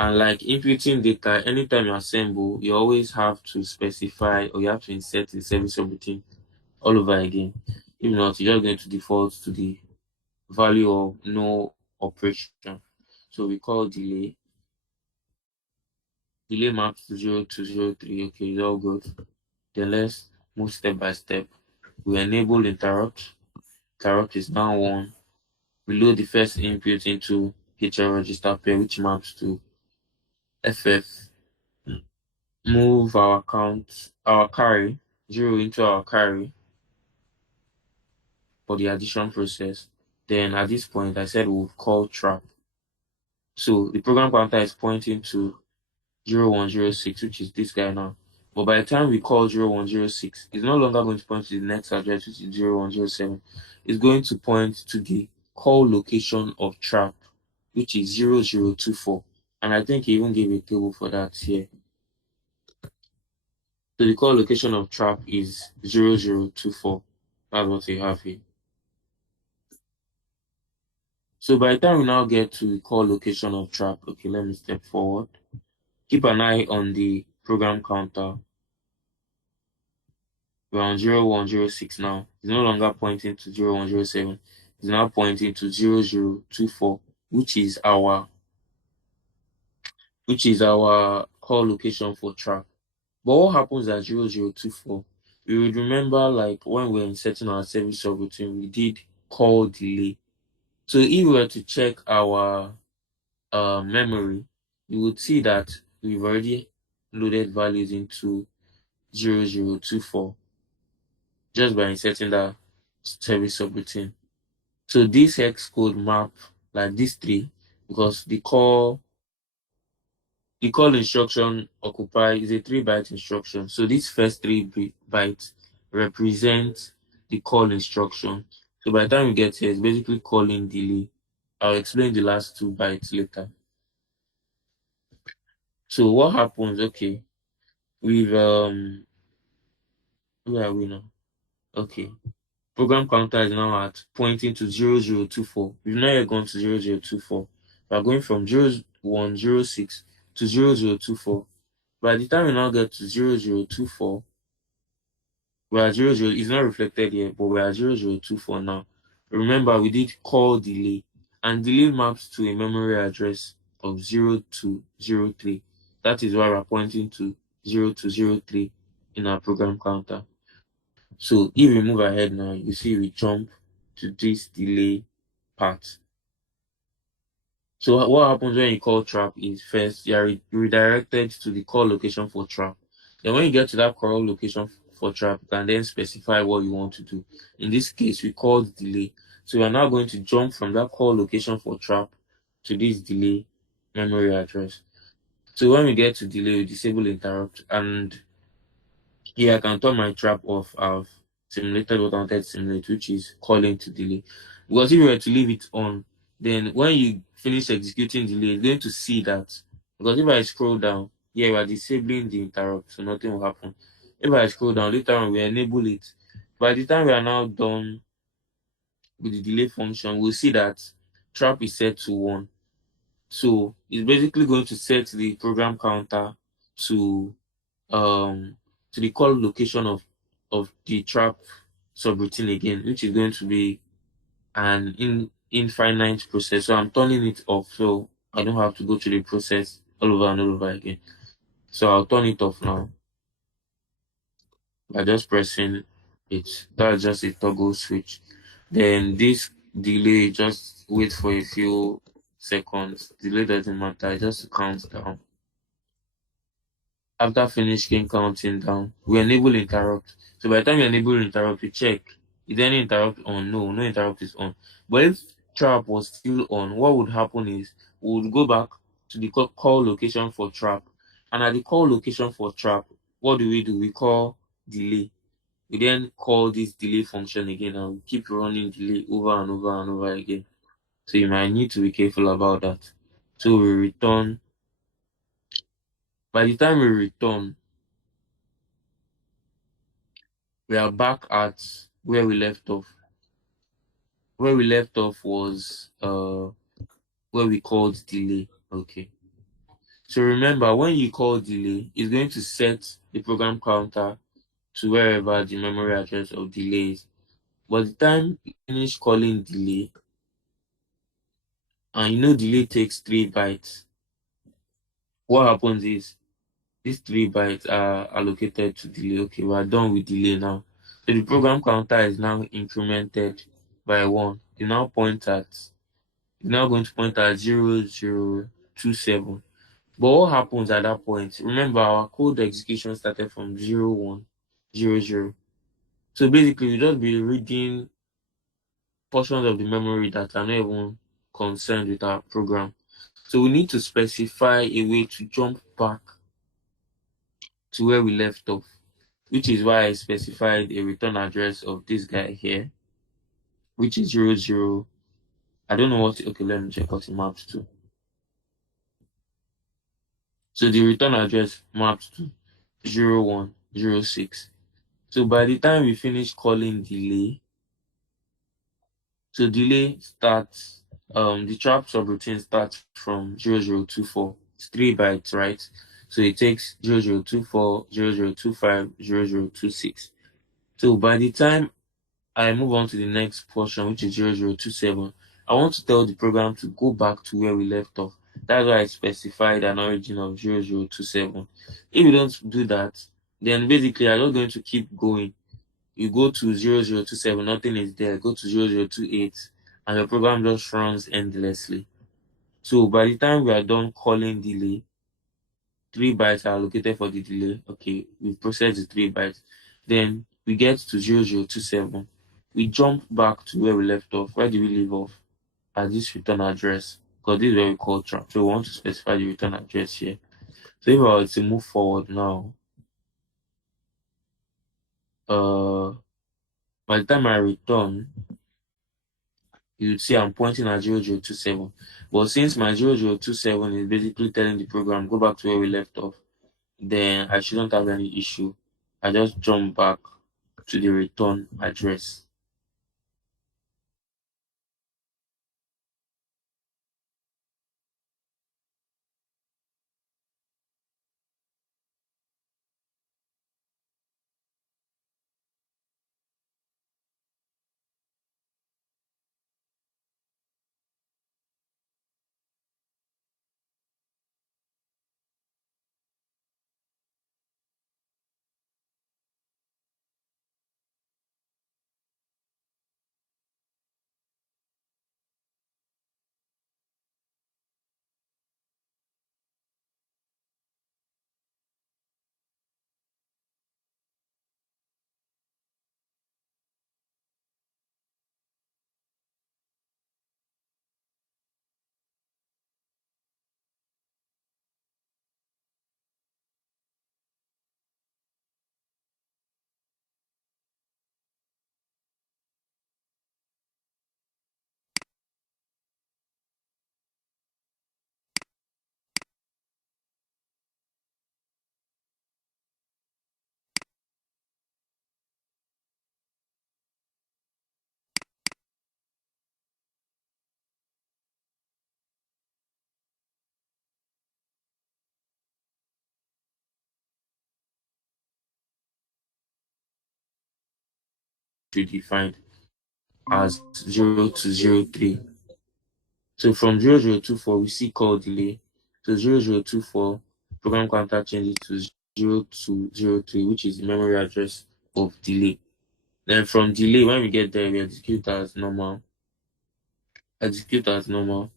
And like inputting data, anytime you assemble, you always have to specify or you have to insert the service subroutine all over again. If not, you're just going to default to the value of no operation. So we call delay. Delay maps to 0203. Okay, it's all good. Then let's move step by step. We enable interrupt. Interrupt is now on. We load the first input into HR register pair, which maps to FF. Move our count, our carry, 0 into our carry for the addition process. Then at this point, I said we'll call trap. So the program counter is pointing to 0106, which is this guy now. But by the time we call 0106, it's no longer going to point to the next address, which is 0107. It's going to point to the call location of trap, which is 0024. And I think he even gave a table for that here. So the call location of trap is 0024. That's what we have here. So by the time we now get to the call location of trap, okay, let me step forward. Keep an eye on the program counter. We're on 0106 now. It's no longer pointing to 0107. It's now pointing to 0024, which is our call location for trap. But what happens at 0024? You would remember like when we were inserting our service subroutine, we did call delay. So if we were to check our memory, you would see that we've already loaded values into 0024 just by inserting that service subroutine. So this hex code map like these three because the call instruction occupy is a 3-byte instruction. So these first 3 bytes represent the call instruction. So by the time we get here, it's basically calling delay. I'll explain the last 2 bytes later. So what happens? Okay, we've where are we now? Okay. Program counter is now at pointing to 0024. We've not yet gone to 0024. We are going from 0106 to 0024. By the time we now get to 0024, we are 00, it's not reflected here, but we are 0024 now. Remember, we did call delay, and delay maps to a memory address of 0203. That is why we're pointing to 0203 in our program counter. So if we move ahead now, you see we jump to this delay part. So what happens when you call trap is first you are redirected to the call location for trap. Then when you get to that call location for trap, you can then specify what you want to do. In this case, we called delay. So we are now going to jump from that call location for trap to this delay memory address. So when we get to delay, we disable interrupt, and here I can turn my trap off. I've simulated what I wanted to simulate, which is calling to delay. Because if you were to leave it on, then when you finish executing delay, it's going to see that. Because if I scroll down, here we are disabling the interrupt, so nothing will happen. If I scroll down, later on we enable it. By the time we are now done with the delay function, we'll see that trap is set to 1. So it's basically going to set the program counter to um the call location of the trap subroutine again, which is going to be an infinite process. So I'm turning it off so I don't have to go through the process all over and all over again. So I'll turn it off now by just pressing it. That's just a toggle switch. Then this delay, just wait for a few seconds. Delay doesn't matter, just counts down. After finishing counting down, we enable interrupt. So by the time you enable interrupt, you check, is any interrupt on? No, no interrupt is on. But if trap was still on, what would happen is we would go back to the call location for trap. And at the call location for trap, what do? We call delay. We then call this delay function again and we keep running delay over and over and over again. So you might need to be careful about that. So we return. By the time we return, we are back at where we left off. Where we left off was where we called delay. Okay. So remember, when you call delay, it's going to set the program counter to wherever the memory address of delay is. But the time you finish calling delay, and you know delay takes 3 bytes, what happens is these 3 bytes are allocated to delay. Okay, we are done with delay now. So the program counter is now incremented by 1. It's now going to point at 0027. But what happens at that point? Remember, our code execution started from 0100. So basically, we just be reading portions of the memory that are not even concerned with our program. So we need to specify a way to jump back to where we left off, which is why I specified a return address of this guy here, which is 00. I don't know what, okay, let me check what it maps to. So the return address maps to 0106. So by the time we finish calling delay, so delay starts, the trap subroutine starts from 0024. It's 3 bytes, right? So it takes 0024, 0025, 0026. So by the time I move on to the next portion, which is 0027, I want to tell the program to go back to where we left off. That's why I specified an origin of 0027. If you don't do that, then basically I'm not going to keep going. You go to 0027, nothing is there. Go to 0028, and your program just runs endlessly. So by the time we are done calling delay, 3 bytes are allocated for the delay. Okay, we've processed the 3 bytes. Then we get to 0027. We jump back to where we left off. Where did we leave off? At this return address. Because this is where we call trap. So we want to specify the return address here. So if I were to move forward now, uh by the time I return, you see I'm pointing at 0027. But since my 0027 is basically telling the program go back to where we left off, then I shouldn't have any issue. I just jump back to the return address. To define as 0 to 03. So from 0024, we see call delay. So 0024, program counter changes to 0203, which is the memory address of delay. Then from delay, when we get there, we execute as normal. Execute as normal.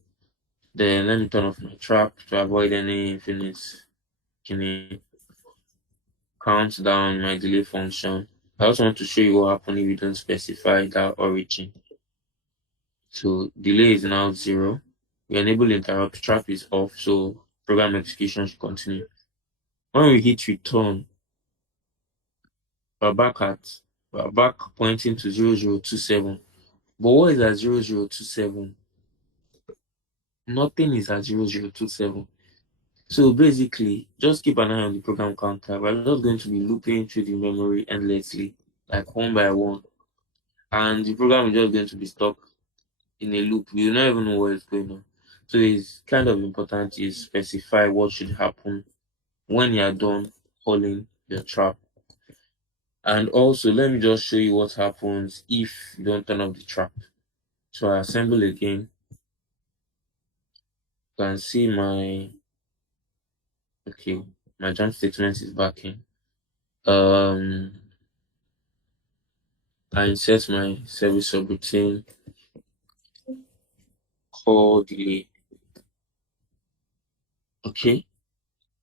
Then let me turn off my trap to avoid any infinite can count down my delay function. I also want to show you what happens if we don't specify that origin. So delay is now 0. We enable interrupt, trap is off, so program execution should continue. When we hit return, we're back at we're back pointing to 0027. But what is at 0027? Nothing is at 0027. So basically, just keep an eye on the program counter. We're not going to be looping through the memory endlessly, like one by one. And the program is just going to be stuck in a loop. You don't even know what is going on. So it's kind of important you specify what should happen when you are done calling your trap. And also, let me just show you what happens if you don't turn off the trap. So I assemble again. You can see okay, my jump statement is back in. Um, I insert my service subroutine, call delay. Okay,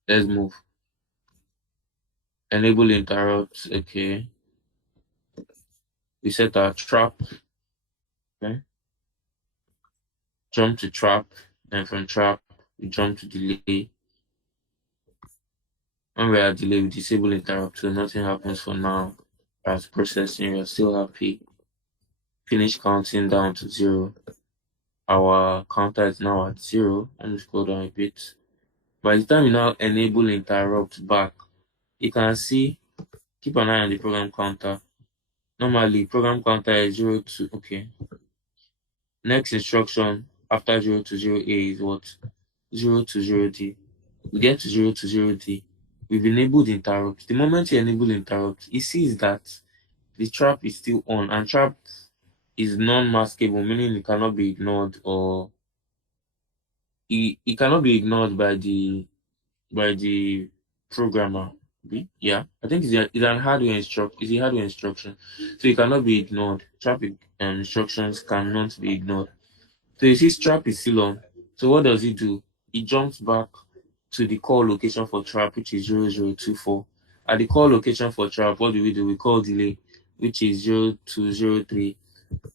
let's move. Enable interrupts. Okay, we set our trap. Okay, jump to trap, and from trap we jump to delay. When we are delay, we disable interrupt, so nothing happens for now. As processing, we are still happy. Finish counting down to 0. Our counter is now at 0. Let me scroll down a bit. By the time you now enable interrupt back, you can see, keep an eye on the program counter. Normally, program counter is 0 to, okay. Next instruction after 0 to 0A is what? 0 to 0D. We get to 0 to 0D. We've enabled interrupt. The moment you enable interrupt, it sees that the trap is still on, and trap is non-maskable, meaning it cannot be ignored, or it cannot be ignored by the programmer. Yeah, I think it's a hardware instruction, so it cannot be ignored. Traffic instructions cannot be ignored. So you see, trap is still on. So what does it do? It jumps back to the call location for trap, which is 0024. At the call location for trap, what do? We call delay, which is 0203.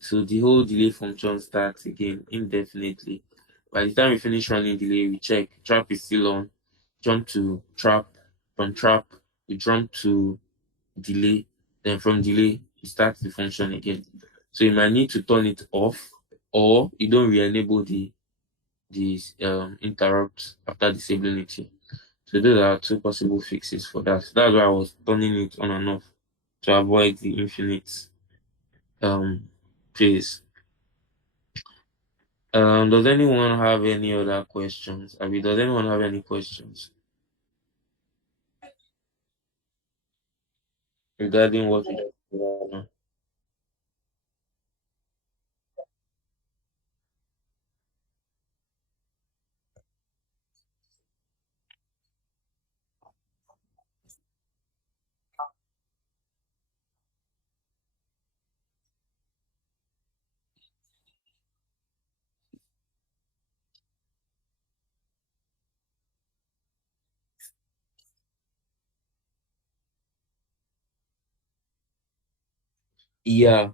So the whole delay function starts again indefinitely. By the time we finish running delay, we check trap is still on, jump to trap, from trap, we jump to delay, then from delay, it starts the function again. So you might need to turn it off, or you don't re-enable the interrupt after disabling it. So those are two possible fixes for that. That's why I was turning it on and off to avoid the infinite phase. Does anyone have any other questions? I mean, does anyone have any questions regarding what we just covered now? Yeah,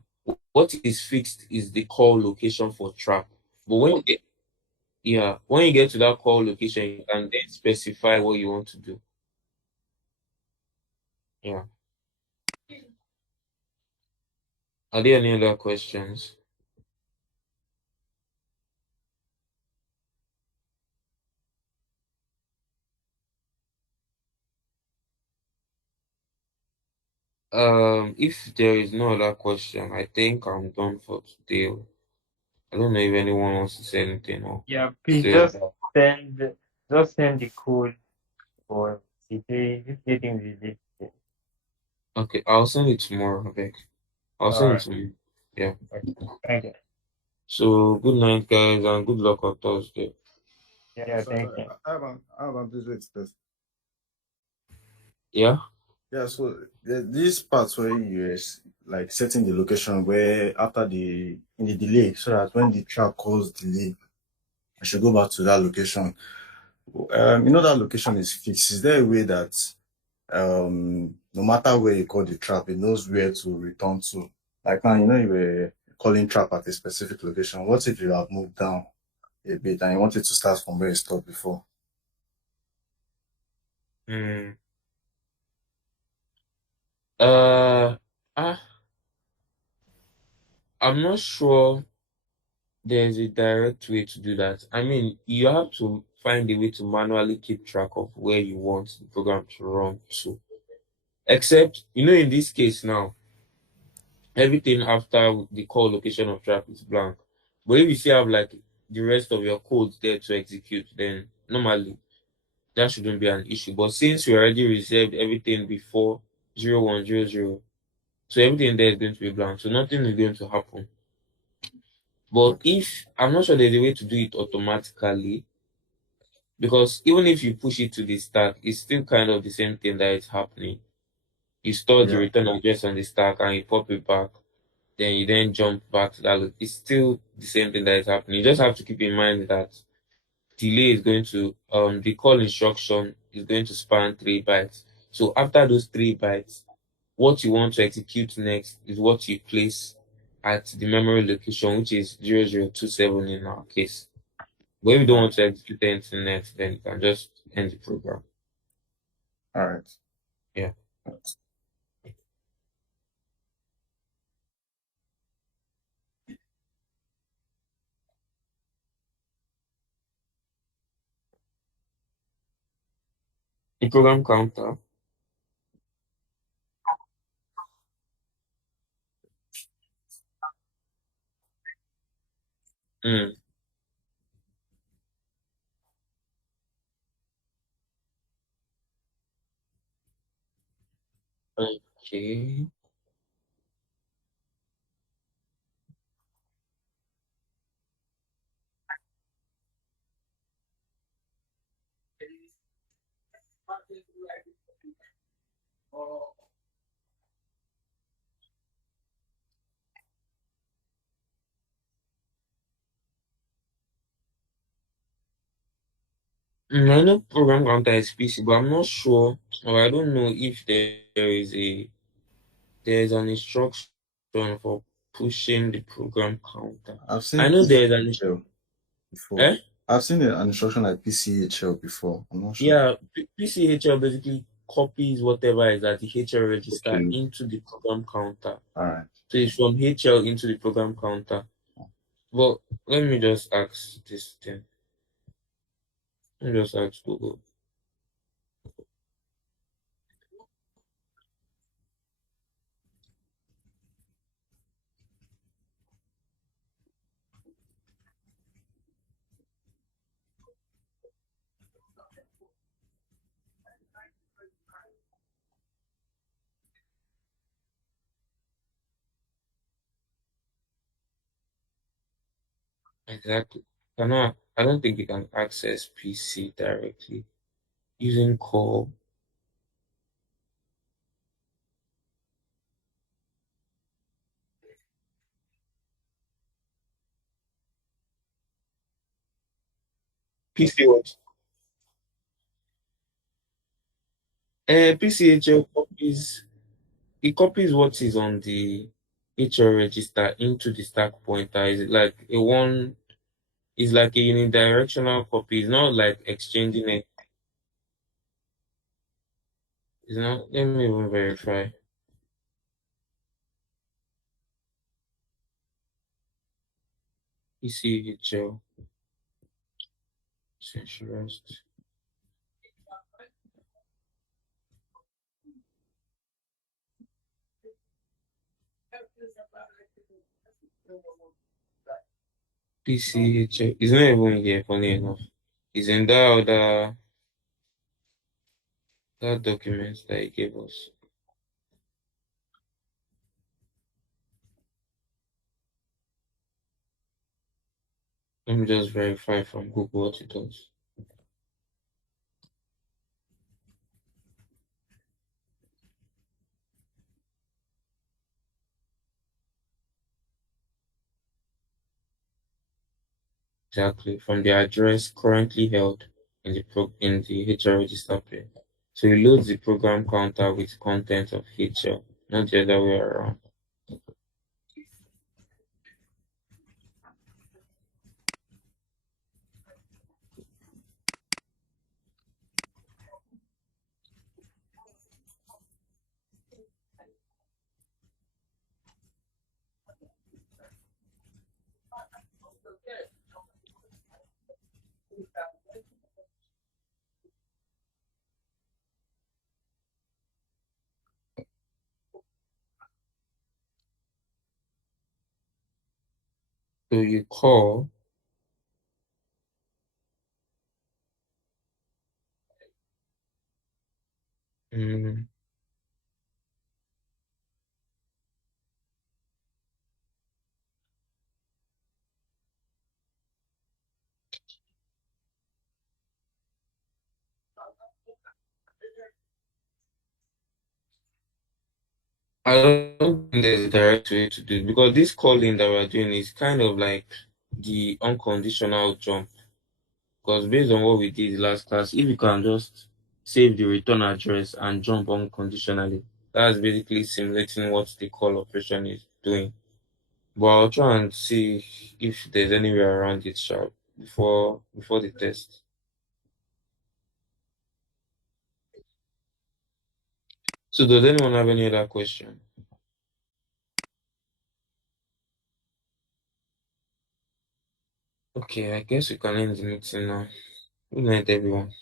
what is fixed is the call location for trap. But when you get to that call location, you can then specify what you want to do. Yeah. Are there any other questions? If there is no other question, I think I'm done for today. I don't know if anyone wants to say anything or Yeah, please say just send the code for the thing we did. okay, I'll send it tomorrow, okay. I'll All send it right. to you. Yeah. Okay. Thank you. So good night, guys, and good luck on Thursday. Yeah, So thank you. I have this test. Yeah. Yeah, so this part where you're like setting the location where after the in the delay, so that when the track calls delay, I should go back to that location. That location is fixed. Is there a way that no matter where you call the trap, it knows where to return to? Like now, you were calling trap at a specific location. What if you have moved down a bit and you wanted to start from where you stopped before? Hmm. Uh, ah, I'm not sure there's a direct way to do that. I mean, you have to find a way to manually keep track of where you want the program to run to. Except, in this case now, everything after the call location of trap is blank. But if you still have like the rest of your code there to execute, then normally that shouldn't be an issue. But since we already reserved everything before 0100, so everything there is going to be blank. So nothing is going to happen. But Okay. if I'm not sure there's a way to do it automatically, because even if you push it to the stack, it's still kind of the same thing that is happening. You store the Yeah. return address on the stack and you pop it back, then you then jump back to that. It's still the same thing that is happening. You just have to keep in mind that delay is going to the call instruction is going to span 3 bytes. So after those 3 bytes, what you want to execute next is what you place at the memory location, which is 0027 in our case. But if you don't All want to execute anything next, then you can just end the program. right. Yeah. The program counter. Mm, okay. I know program counter is PC, but I'm not sure, or I don't know if there is an instruction for pushing the program counter. I've I seen know there is an PCHL before. eh? I've seen an instruction like PCHL before. I'm not sure. Yeah, PCHL basically copies whatever is at the HL register Okay. into the program counter. All right. So it's from HL into the program counter. But let me just ask this thing. Let me just ask Google. Exactly. I don't think you can access PC directly using call. PC what? PCHL copies it copies what is on the HL register into the stack pointer. It's like a unidirectional copy. It's not like exchanging it. It's not let me even verify. PCHL centralized. PCHL it's not even here, funny enough. It's in that document that he gave us. Let me just verify from Google what it does. Exactly from the address currently held in the HL register pair. So it loads the program counter with content of HL, not the other way around. So you call Mm, I don't think there's a direct way to do it because this calling that we're doing is kind of like the unconditional jump. Because based on what we did last class, if you can just save the return address and jump unconditionally, that's basically simulating what the call operation is doing. But I'll try and see if there's any way around it sharp before the test. So does anyone have any other question? Okay, I guess we can end the meeting now. Good night, everyone.